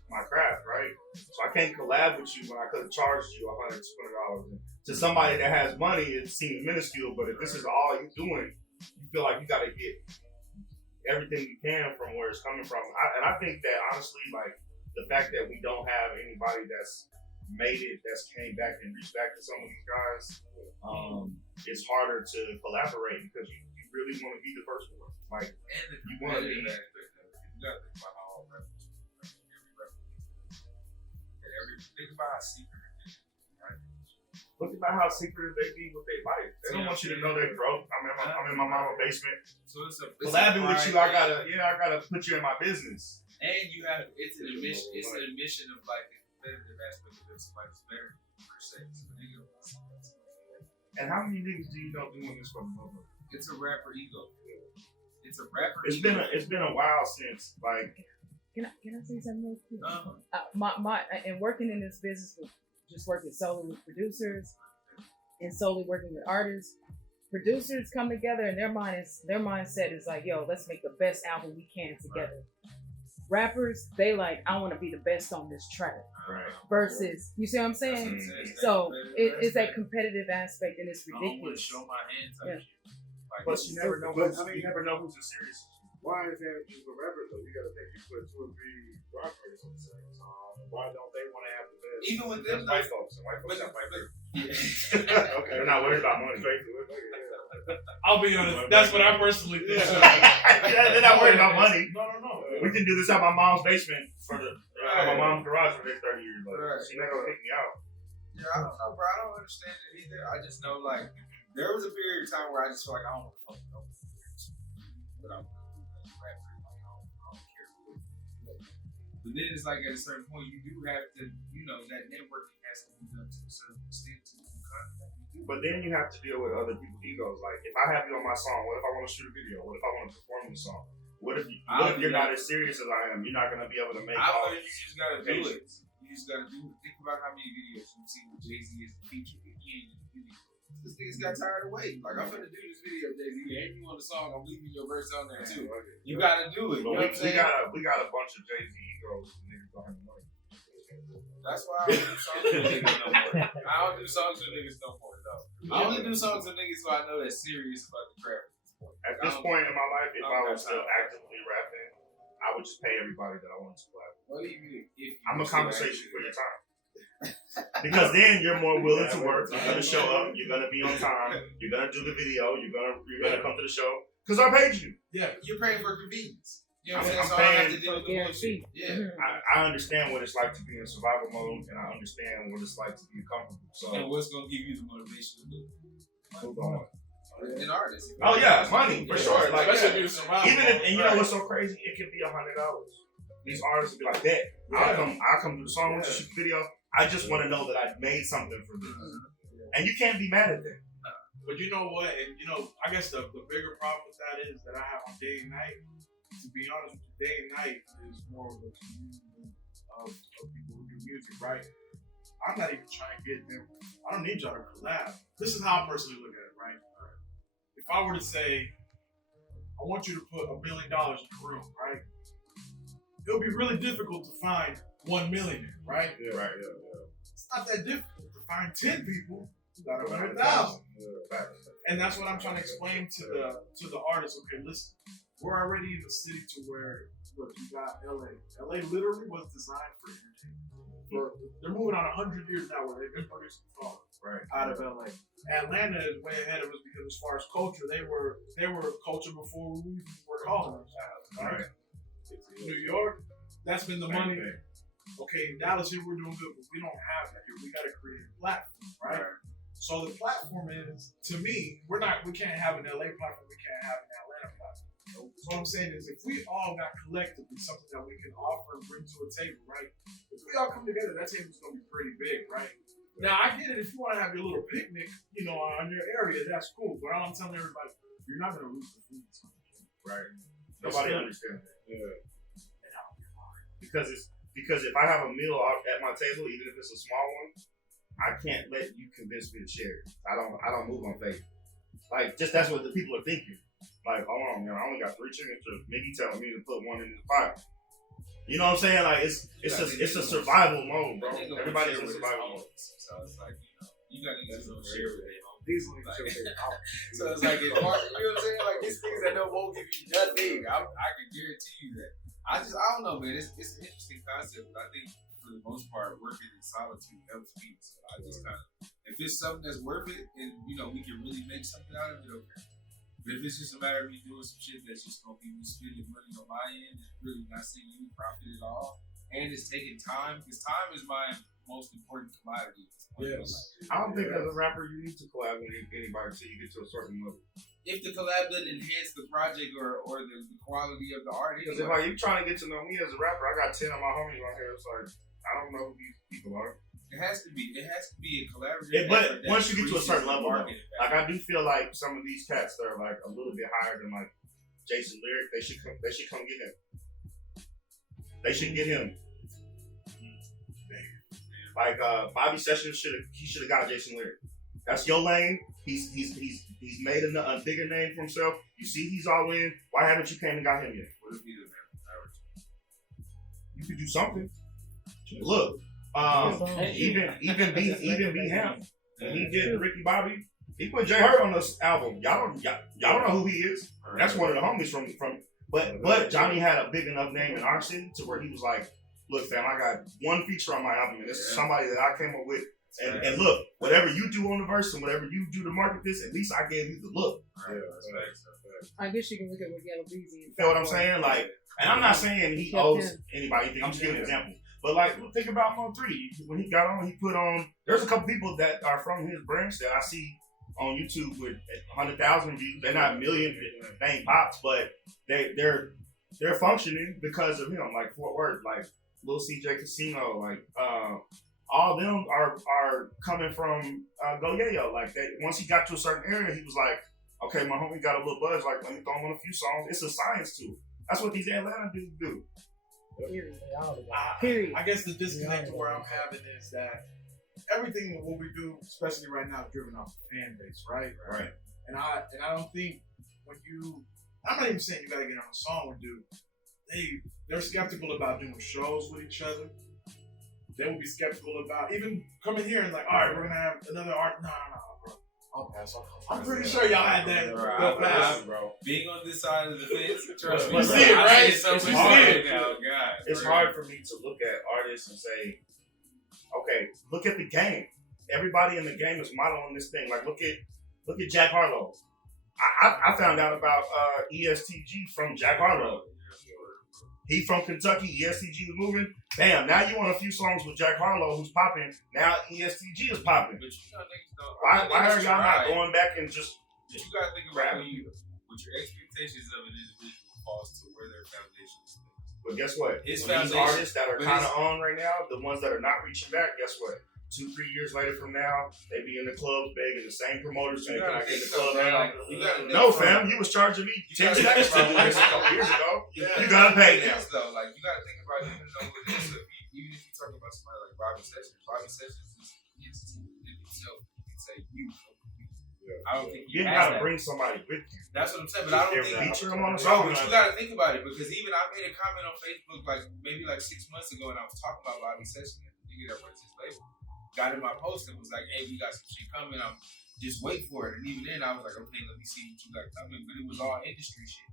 my craft, right? So I can't collab with you when I could have charged you $100, $200. To somebody that has money, it seems minuscule, but if this is all you're doing, you feel like you gotta get everything you can from where it's coming from. And I think that honestly, like, the fact that we don't have anybody that's made it, that's came back and reached back to some of these guys, it's harder to collaborate because you really want to be the first one. Like, And the you want to be. aspect of it. You gotta think about how all rappers, think about how secret it is, right? Look about how secretive they be with their life. They don't want you to know they're broke. I'm in my mama's basement. So it's Collabing with you, I gotta put you in my business. And you have it's an admission of like the competitive aspect of somebody's marriage per se. And how many niggas do you know doing this from the It's a rapper ego. It's a rapper. It's been a while since, like. Can I say something real quick? My and working in this business with just working solely with producers and solely working with artists. Producers come together and their mindset is like, yo, let's make the best album we can together. Rappers, they like, I want to be the best on this track. Right. Versus, you see what I'm saying? So it's that competitive aspect, and it's ridiculous. Show my hands. Yeah. But you never know. You never know who's a serious. Why is that just with rappers though? You gotta think you put 2 or 3 rockers on the same song. Why don't they want to have the best? Even with them, White folks have white people. Okay. They're not worried about money. Straight to it. I'll be honest, that's what I personally think. They're not worried about money. No. We can do this out my mom's basement for my mom's garage for the next 30 years. Like, Right. she's not gonna kick me out. Yeah, I don't know, bro. I don't understand it either. I just know, like, there was a period of time where I just feel like I don't want to fucking know. But I'm a rapper. Like, I don't care. But then it's like at a certain point, you do have to, that networking has to be done to a certain extent to do contact. But then you have to deal with other people's egos. Like, if I have you on my song, what if I want to shoot a video? What if I want to perform the song? What if you're not as serious as I am? You're not gonna be able to make all you just gotta do it. You just gotta think about how many videos you've seen with Jay-Z as the feature at the end of the video. This niggas got tired of waiting. Like, I'm finna do this video, Jay-Z. Ain't you on the song? I'm leaving your verse on there too. You gotta do it. You know what I'm saying? We got a bunch of Jay-Z egos and niggas don't have money. That's why I don't do songs with niggas no more. I don't do songs with niggas no more, though. I only do songs with niggas who I know that's serious about the craft at this point in my life. If I was still actively rapping, I would just pay everybody that I wanted to collab. What do you mean? I'm a conversation for your time. Because then you're more willing to work. You're gonna show up. You're gonna be on time. You're gonna do the video. You're gonna come to the show because I paid you. Yeah, you're paying for convenience. You know what I'm saying? I'm So I have to paying deal with the bullshit. Yeah. I understand what it's like to be in survival mode, and I understand what it's like to be comfortable. So, and what's gonna give you the motivation to do it? Hold on. An artist. Oh yeah, money for sure. Like especially if you survive. even if, and you know what's so crazy? It can be $100. These artists will be like that. I'll come do the song, to shoot the video. I just want to know that I made something for this, and you can't be mad at that. But you know what? And you know, I guess the bigger problem with that is that I have on day and night. To be honest with you, day and night is more of a community of people who do music, right? I'm not even trying to get them. I don't need y'all to collab. This is how I personally look at it, right? If I were to say, I want you to put $1 million in the room, right? It'll be really difficult to find 1 millionaire, right? Yeah, right. It's not that difficult to find 10 people who got 100,000. And that's what I'm trying to explain to the artists. Okay, listen, we're already in the city to where, look, you got LA. LA literally was designed for entertainment. They're moving on 100 years now where they've been producing songs out of LA. Atlanta is way ahead of us because as far as culture, they were culture before we were calling them. Right? New York, that's been the money. Okay, in Dallas here we're doing good, but we don't have that here. We got to create a platform, right? So the platform is, to me, we can't have an LA platform, we can't have an Atlanta platform. So what I'm saying is, if we all got collectively something that we can offer and bring to a table, right? If we all come together, that table's gonna be pretty big, right? Now I get it. If you want to have your little picnic, you know, on your area, that's cool. But all I'm telling everybody, you're not gonna lose the food, Right? Nobody understands that. Yeah. Because if I have a meal at my table, even if it's a small one, I can't let you convince me to share it. I don't move on faith. Like, just that's what the people are thinking. Like, hold on, man, I only got 3 chicken strips. Migi telling me to put one in the pot. You know what I'm saying? Like, it's a survival mode, bro. Everybody's in survival mode. So it's like, you gotta share with them. These ones show their house. So it's like, you know what I'm saying? Like, these things that won't give you nothing. I can guarantee you that. I don't know, man. It's an interesting concept, but I think for the most part, working in solitude helps me. So I just kind of, if it's something that's worth it, and we can really make something out of it, okay. But if it's just a matter of me doing some shit that's just gonna be me spending money on my end and really not seeing any profit at all, and it's taking time, because time is my most important commodity. Yes. I don't think as a rapper you need to collab with anybody until you get to a certain level. If the collab doesn't enhance the project or the quality of the art, because if like you trying to get to know me as a rapper, I got 10 of my homies on here. It's like I don't know who these people are. It has to be a collaborative. But once you get to a certain level, like I do feel like some of these cats that are like a little bit higher than like Jason Lyric, they should come get him. They should get him. Like Bobby Sessions should have got Jason Lyric. That's your lane. He's made a bigger name for himself. You see he's all in. Why haven't you came and got him yet? What if he doesn't have the You could do something. Look, even be him. When he did Ricky Bobby, he put J Hurt on this album. Y'all don't know who he is. That's one of the homies from. But Johnny had a big enough name in our city to where he was like, look, fam, I got one feature on my album, and this is somebody that I came up with. And look, whatever you do on the verse and whatever you do to market this, at least I gave you the look. Yeah, I guess you can look at what Yellow Breezy. You know what I'm saying? Like, and I'm not saying he owes anybody anything. I'm just giving an example. But like, think about Mo3. When he got on, he put on. There's a couple people that are from his branch that I see on YouTube with 100,000 views. They're not million, they ain't pops, but they're functioning because of him. Like Fort Worth, like Lil CJ Casino, like all of them are coming from Go Yayo. Like that. Once he got to a certain area, he was like, okay, my homie got a little buzz. Like, let me throw him on a few songs. It's a science to it. That's what these Atlanta dudes do. Period. I Period. I guess the disconnect where I'm having is that everything what we do, especially right now, is driven off the fan base, right? Right. And I don't think when I'm not even saying you gotta get on a song with dude. They're skeptical about doing shows with each other. They will be skeptical about even coming here and like, all right, we're gonna have another art. No, bro. I'll pass. I'm pretty sure y'all had that. Go pass, bro. Being on this side of the fence, trust me. You bro, see it, I right? see so It's much hard. right now, God. It's bro. hard for me to look at artists and say, okay, look at the game. Everybody in the game is modeling this thing. Like look at Jack Harlow. I found out about ESTG from Jack Harlow. He from Kentucky. ESTG was moving. Bam! Now you on a few songs with Jack Harlow, who's popping. Now ESTG is popping. But you know, niggas don't. Why are y'all not going back and just? But you gotta think about what your expectations of an individual falls to where their foundation is. But guess what? His When these foundation- artists that are but kind his- of on right now, the ones that are not reaching back, guess what? 2-3 years later from now, they be in the clubs begging the same promoters saying, You "Can I gotta get in the think club about, now?" like, you gotta think No, about- fam, you was charging me 10 gotta stacks think to do about, this a like- couple years ago. Yeah. You gotta pay It now. is, though. Like you gotta think about even though with this, even if you talk about somebody like Bobby Sessions is himself. You can say you. I don't think You he has gotta that. bring somebody with you. That's what I'm saying, but I don't think Feature them on the bro, song. but you gotta think about it because even I made a comment on Facebook like maybe like 6 months ago and I was talking about Bobby Sessions and the nigga that runs his label got in my post and was like, hey, we got some shit coming, I'm just wait for it. And even then I was like, okay, let me see what you got coming, but it was all industry shit.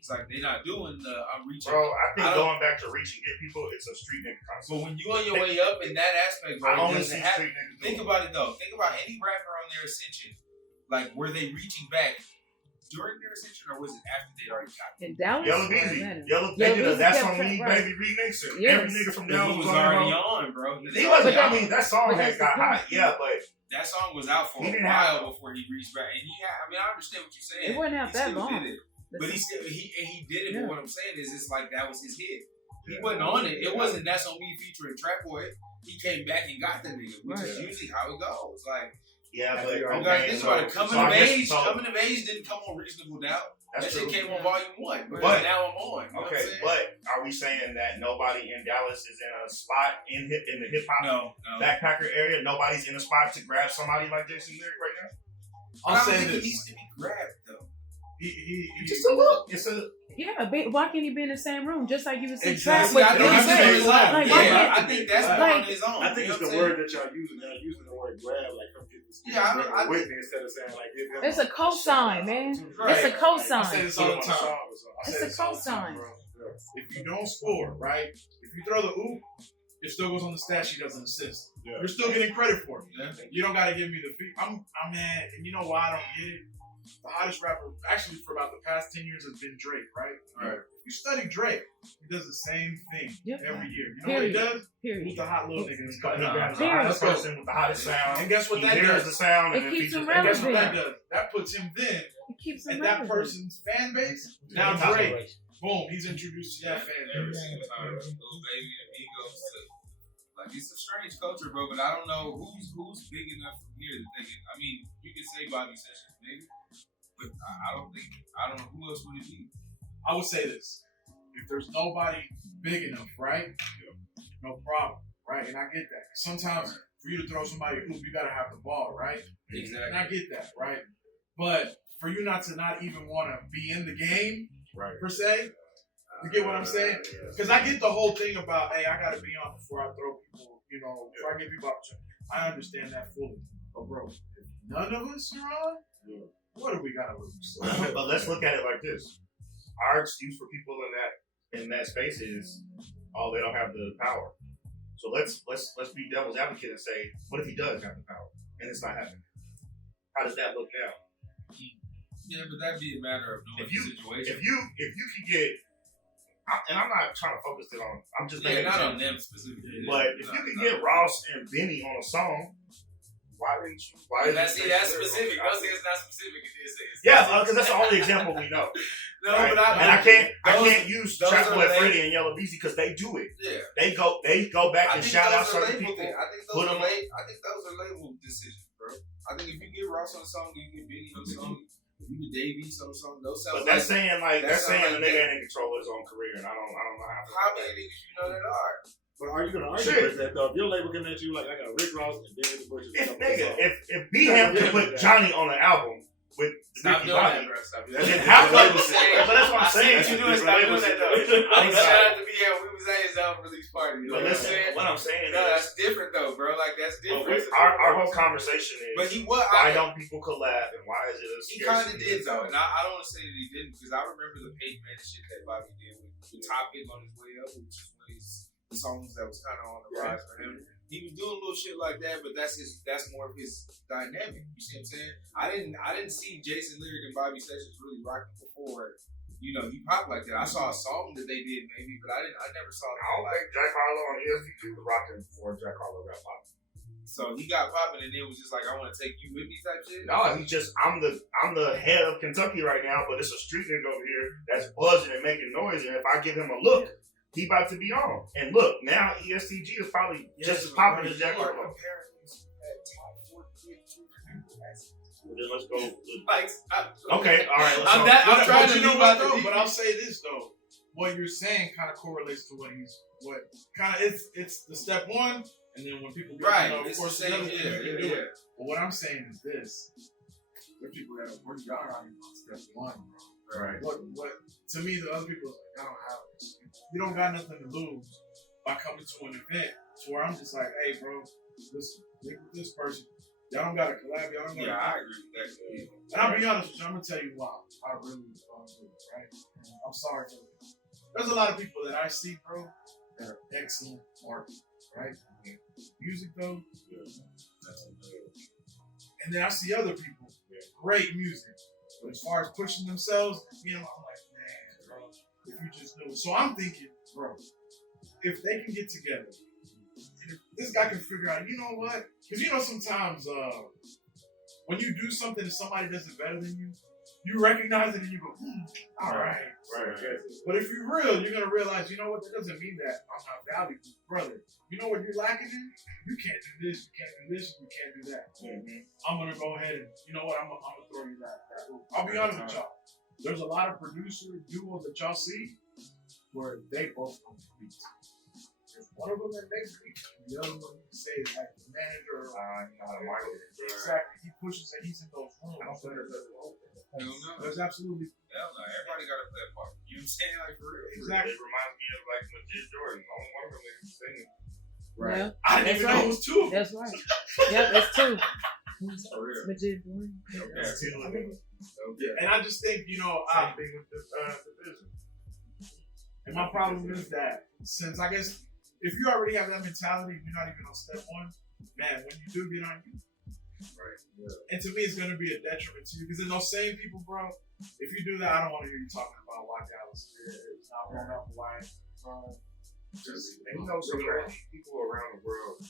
It's like they're not doing the I'm reaching. Bro, I think I don't- going back to reach and get people, it's a street nigga concept. But when you on your way up in that aspect, bro, I it only doesn't see happen. street niggas do Think it. about it though. Think about any rapper on their ascension. Like, were they reaching back during their ascension, or was it after they'd already got In Dallas, Yellow or Beezy. Atlanta? Yellow Yellow Beezy, Beezy that kept song we track, need right. baby remix. Yes. Every nigga from But down he was on already bro. on, bro. He wasn't. But I mean, that song but had that's got the hot. point. Yeah, but That song was out for He a didn't while before he reached back, and I mean, I understand what you're saying. It wasn't out He that still long. did it. But he did it. Yeah. But what I'm saying is, it's like that was his hit. He wasn't on it. It wasn't That's On Me featuring Trap Boy. He came back and got the nigga, which is Right. usually how it goes. Like, yeah, but you gotta okay. think about it. so Coming I of guess- Age, so Coming of Age didn't come on Reasonable Doubt. That That's shit true. came on Volume 1. But- now I'm on. You know what I'm Okay, saying? but are we saying that nobody in Dallas is in a spot in the hip hop no. backpacker area? Nobody's in a spot to grab somebody like Jason Lyric right now. I I'm don't saying think this. he needs to be grabbed though. He Just a look. It's a Yeah, why can't he be in the same room? Just like you would say, Exactly. trap See, with I think Like, he's on his own. like, Yeah, why can't- I think that's Like- more on his own. I think You it's know the what I'm word that y'all using. Y'all using the word grab, like come get this. Yeah, I with me instead of saying like give him. It's a cosign, man. Right. It's a I say cosign. this all the time. It's a cosign. If you don't score, right? If you throw the oop, it still goes on the stat sheet as an assist. Yeah. You're still getting credit for it. Yeah. You don't gotta give me the fee. I'm mad, and you know why I don't get it? The hottest rapper, actually for about the past 10 years, has been Drake, right? Right. If you study Drake, he does the same thing Yep. every year. You know Period. what he does? Who's Period. the hot little nigga that's cutting he out? grabs the Period. hottest person with the hottest sound. And guess what He that hears the does? sound It and then keeps features him And guess what relevant. that does? That puts him then It keeps at him that relevant. person's fan base. Now Top Drake, race. boom, he's introduced to that fan Every base. single time, Lil Baby and Migos to like it's a strange culture, bro. But I don't know who's big enough from here that they can. I mean, you can say Bobby Sessions, maybe, but I don't know who else would it be. I would say this: if there's nobody big enough, right? No problem, right? And I get that. Sometimes for you to throw somebody a hoop, you gotta have the ball, right? And I get that, right? But for you not even want to be in the game, Right. per se, you get what I'm saying? Because I get the whole thing about, hey, I gotta be on before I throw people, before I get people opportunity. I understand that fully. But bro, if none of us are on, what do we gotta lose? But let's look at it like this. Our excuse for people in that space is, oh, they don't have the power. So let's be devil's advocate and say, what if he does have the power and it's not happening? How does that look now? Yeah, but that'd be a matter of knowing If you the situation. if you could get, and I'm not trying to focus it on, I'm just making not an on example. them specifically. But if you could get Ross and Benny on a song, why didn't you? Why didn't you That's say specific. lyrics? Don't say it's not specific. It is. Yeah, because that's the only example we know. No, Right? but And I can't use those Trap are Boy late. Freddy and Yellow Beezy because they do it. Yeah. They go back and shout out certain people. I think put those are 'em- late. I think those are label decisions, bro. I think if you get Ross on a song, you get Benny on a song. You the Davey, something. Those sound But that's saying like that that's sound saying like the nigga that. ain't in control of his own career, and I don't know How many niggas you know that are? But are you gonna argue Shit. with that though? If your label came at you like I got Rick Ross and Danny Bush, if B-Ham can put Johnny on the album with Stop Ricky doing Bobby, that, bro. Stop doing and then that. half What labels, you saying? but that's what I'm I see saying. what you doing. Different Stop labels- doing that though. Like, shout out to BM. We was at his album release party. You know But what I'm listen, saying? what I'm saying No, is, that's different though, bro. Like that's different. our whole conversation is, But he was. why don't people collab and why is it a He kind of scarcity? did though, and I don't want to say that he didn't because I remember the pavement shit that Bobby did with Topic on his way up, which was one of the songs that was kind of on the rise for him. He was doing little shit like that, but that's more of his dynamic. You see what I'm saying? I didn't see Jason Lyric and Bobby Sessions really rocking before. You know, he popped like that. I saw a song that they did maybe, but I never saw I that. don't think Jack Harlow on ESPN was rocking before Jack Harlow got popping. So he got popping, and it was just like, I want to take you with me type shit. No, he just I'm the head of Kentucky right now, but it's a street nigga over here that's buzzing and making noise, and if I give him a look, he about to be on. And look, now ESTG is probably just as popular as Jack Harlow. Well, then let's go. Okay, all right. Let's I'm go. trying But to you know leave what out the though? deep But I'll say this though. What you're saying kind of correlates to what it's the step one, and then when people get, Right, you know, of it's course, the same. another thing you can do Yeah. it. But what I'm saying is this: there are people that are working out on step one, bro. Right. What to me, the other people are like, I don't have it. You don't got nothing to lose by coming to an event to where I'm just like, hey, bro, listen, with this person, y'all don't got to collab, y'all don't got to. Yeah, I agree with that. And I'll be honest with you, I'm gonna tell you why I really don't do it, right? And I'm sorry for this. There's a lot of people that I see, bro, that are excellent artists, right? Music though, and then I see other people, great music, but as far as pushing themselves, you know, I'm like, man, bro, if you just knew it. So I'm thinking, bro, if they can get together, and if this guy can figure out, you know what? Because you know sometimes when you do something and somebody does it better than you, you recognize it and you go, all right. Right. But if you're real, you're gonna realize, you know what? That doesn't mean that I'm not valuable, brother. You know what you're lacking in? You can't do this, you can't do this, you can't do that. Mm-hmm. I'm gonna go ahead and, you know what? I'm gonna throw you that. I'll be honest with y'all. There's a lot of producer duos that y'all see where they both come to beats. There's one of them that makes beats, and the other one you can say is like the manager. Exactly. He pushes and he's in those rooms. Hell no. There's absolutely. Hell no. Everybody got to play a part. You know what I'm saying? Like, for real. Exactly. It reminds me of like Majid Jordan. Only one of them niggas singing. Right. Yeah, I didn't even know it was two. that's right. Yep, that's two. For real. Majid Jordan. Okay. And I just think, you know, Same thing with the division. and my problem is that since I guess if you already have that mentality, you're not even on step one, man, when you do get on you. Right. And to me, it's going to be a detriment to you because in those same people, bro, if you do that, I don't want to hear you talking about why Dallas is not blown up, why. And you know, so crazy people around the world,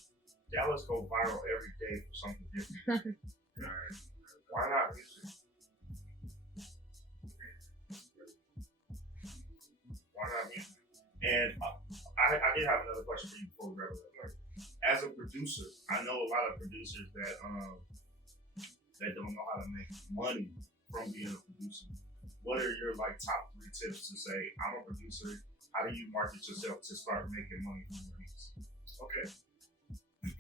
Dallas go viral every day for something different. Right. Why not music? Why not music? And I did have another question for you before we wrap it up. As a producer, I know a lot of producers that don't know how to make money from being a producer. What are your like top 3 tips to say, I'm a producer, how do you market yourself to start making money from your beats? Okay.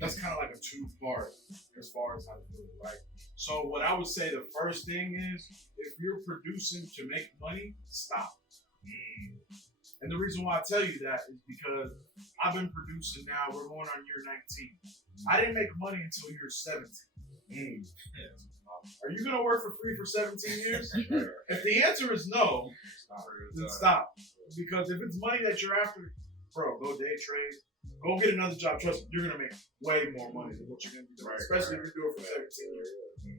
That's kind of like a 2-part as far as how to do it, right? So what I would say the first thing is, if you're producing to make money, stop. And the reason why I tell you that is because I've been producing now, we're going on year 19. I didn't make money until year 17. Are you going to work for free for 17 years? If the answer is no, then stop. Because if it's money that you're after, bro, go day trade. Go get another job. Trust me, you're going to make way more money than what you're going to be doing, especially if you do it for 17 years.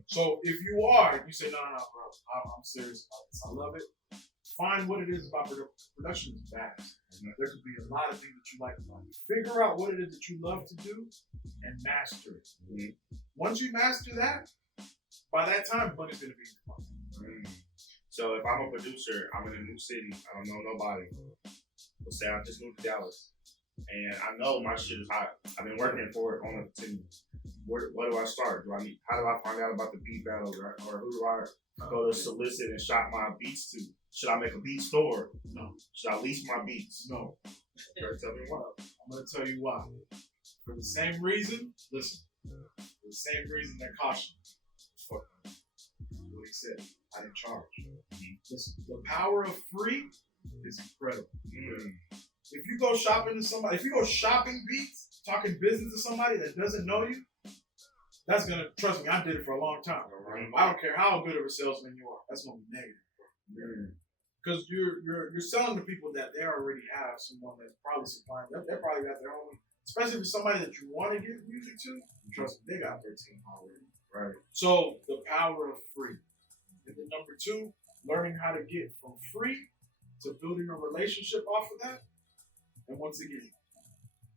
So if you are, you say, no, bro, I'm serious about this. I love it. Find what it is about production is vast. There could be a lot of things that you like about it. Figure out what it is that you love to do and master it. Once you master that, by that time, money's going to be in the So if I'm a producer, I'm in a new city, I don't know nobody. Let's say I just moved to Dallas. and I know my shit is hot. I've been working for it on a team. Where do I start? How do I find out about the beat battles, or who do I go to solicit and shop my beats to? Should I make a beat store? No. Should I lease my beats? No. Tell me why. I'm gonna tell you why. For the same reason, listen. For the same reason that caution. Fuck what he said. I didn't charge. Listen, the power of free is incredible. If you go shopping to somebody, if you go shopping beats, talking business to somebody that doesn't know you, that's gonna, trust me, I did it for a long time. I don't care how good of a salesman you are, that's gonna be negative. Because you're selling to people that they already have someone that's probably supplying. They probably got their own, especially if it's somebody that you want to give music to. Trust me, they got their team already. Right. So the power of free. And then number 2, learning how to get from free to building a relationship off of that. And once again,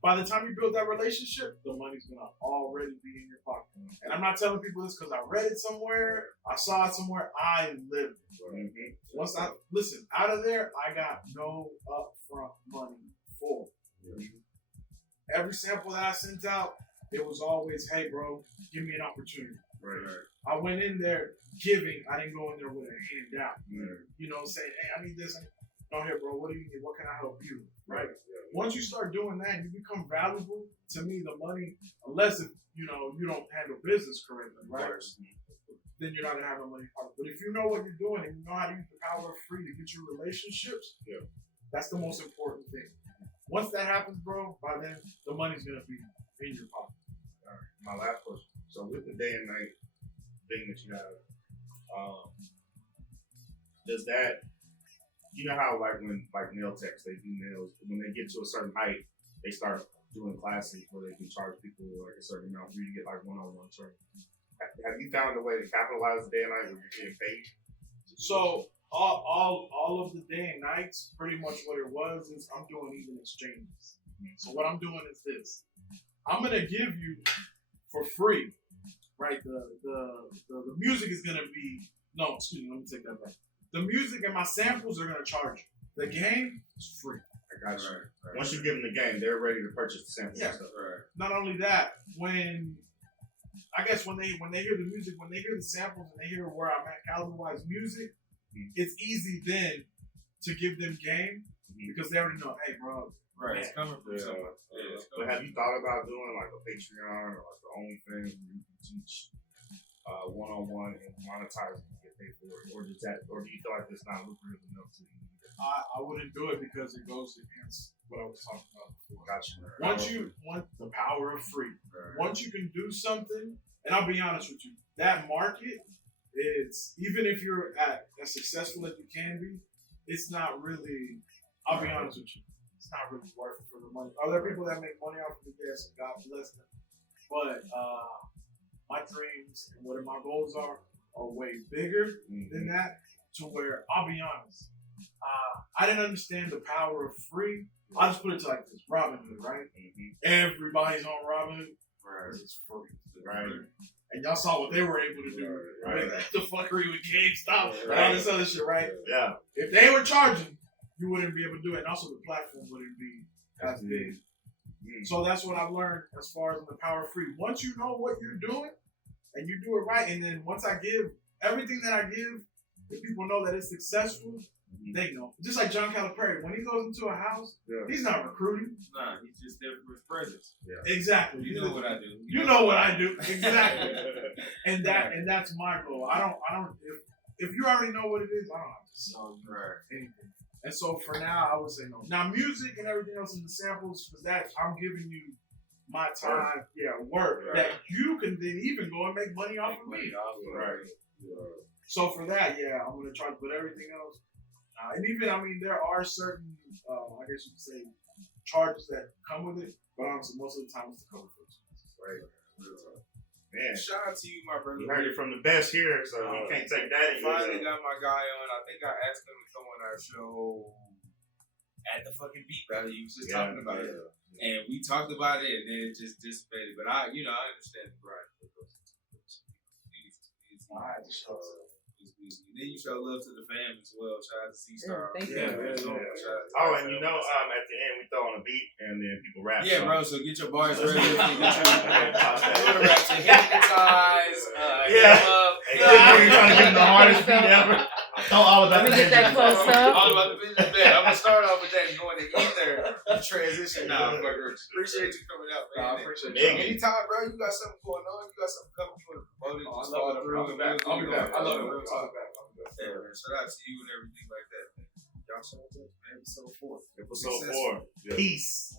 by the time you build that relationship, the money's gonna already be in your pocket. And I'm not telling people this because I read it somewhere, I saw it somewhere, I lived it. Once I listen, out of there, I got no upfront money for it. Every sample that I sent out, it was always, hey bro, give me an opportunity. Right. I went in there giving, I didn't go in there with a handout. You know, saying, hey, I need this. No, here, bro, what do you need? What can I help you? Right? Once you start doing that, you become valuable. To me, the money, unless if, you know, you don't handle business correctly, right? Then you're not gonna have no money. But if you know what you're doing and you know how to use the power of free to get your relationships, that's the most important thing. Once that happens, bro, by then the money's gonna be in your pocket. All right. My last question. So with the day and night thing that you have, does that, you know how like when like nail techs, they do nails, when they get to a certain height, they start doing classes where they can charge people like a certain amount for you to get like one-on-one training. Have you found a way to capitalize the day and night where you're getting paid? So all of the day and nights, pretty much what it was is I'm doing even exchanges. So what I'm doing is this. I'm gonna give you for free, right? The music is gonna be, no, excuse me, let me take that back. The music and my samples are gonna charge you. The game is free. I got you. Right. Once you give them the game, they're ready to purchase the samples. Yeah. Not only that, when they hear the music, when they hear the samples and they hear where I'm at caliber-wise music, it's easy then to give them game because they already know, hey, bro. Right, it's coming from someone. But have you thought about doing like a Patreon or like the OnlyFans where you can teach one-on-one and monetize and get paid for it? Or do you feel like it's not lucrative enough to you? I wouldn't do it because it goes against what I was talking about before. Gotcha. Once you want the power of free, once you can do something, and I'll be honest with you, that market is, even if you're as successful as you can be, it's not really, I'll be honest with you, it's not really worth it for the money. Are there people that make money off of it? Yes, and God bless them. But my dreams and what my goals are way bigger than that, to where, I'll be honest, I didn't understand the power of free. I'll just put it to like this, Robinhood, right? Everybody's on Robinhood. Right. It's free. Right. And y'all saw what they were able to do. Right. The fuckery with GameStop and all this other shit, right? Yeah. If they were charging, you wouldn't be able to do it. And also the platform wouldn't be as big. So that's what I've learned as far as the power of free. Once you know what you're doing and you do it right, and then once I give everything that I give, if people know that it's successful, they know. Just like John Calipari, when he goes into a house, he's not recruiting. Nah, he's just there for his presence. Exactly. You know what I do. You know what I do. Exactly. and that's my goal. I don't if you already know what it is, I don't have to sell you anything. And so for now, I would say no. Now music and everything else in the samples, because that I'm giving you my time, work that you can then even go and make money off of me. So for that, I'm gonna try to put everything else. And even, I mean, there are certain, I guess you could say, charges that come with it, but honestly, most of the time it's the cover for expenses. Right. Man, shout out to you, my brother. You heard it from the best here, so you can't take that. Finally got my guy on. I think I asked him to come on our show at the fucking beat battle. You was just talking about it, and we talked about it, and then it just dissipated. But I understand the grind. this week. And then you show love to the fam as well. Shout out to C-Star. Thank you. Oh, and you know, at the end we throw on a beat and then people rap. Yeah, bro. So get your bars ready. Get your Yeah. rap to hypnotize. Yeah. Hit Hey, you're trying to give them the hardest beat ever. Throw all about Let me the get that close up. All about the business bed. I'm gonna start off with that and go into either transition now. Appreciate you coming out, man. I appreciate Big. you. Anytime, bro. You got something going on. You got something coming. You want to promote it? I Just love follow it. through. I'll be back. I'll be back. I love it. Real talk. I'll be back. Yeah, man. Shout out to you and everything like that, man. Y'all shout out to episode 4. Episode 4. Peace.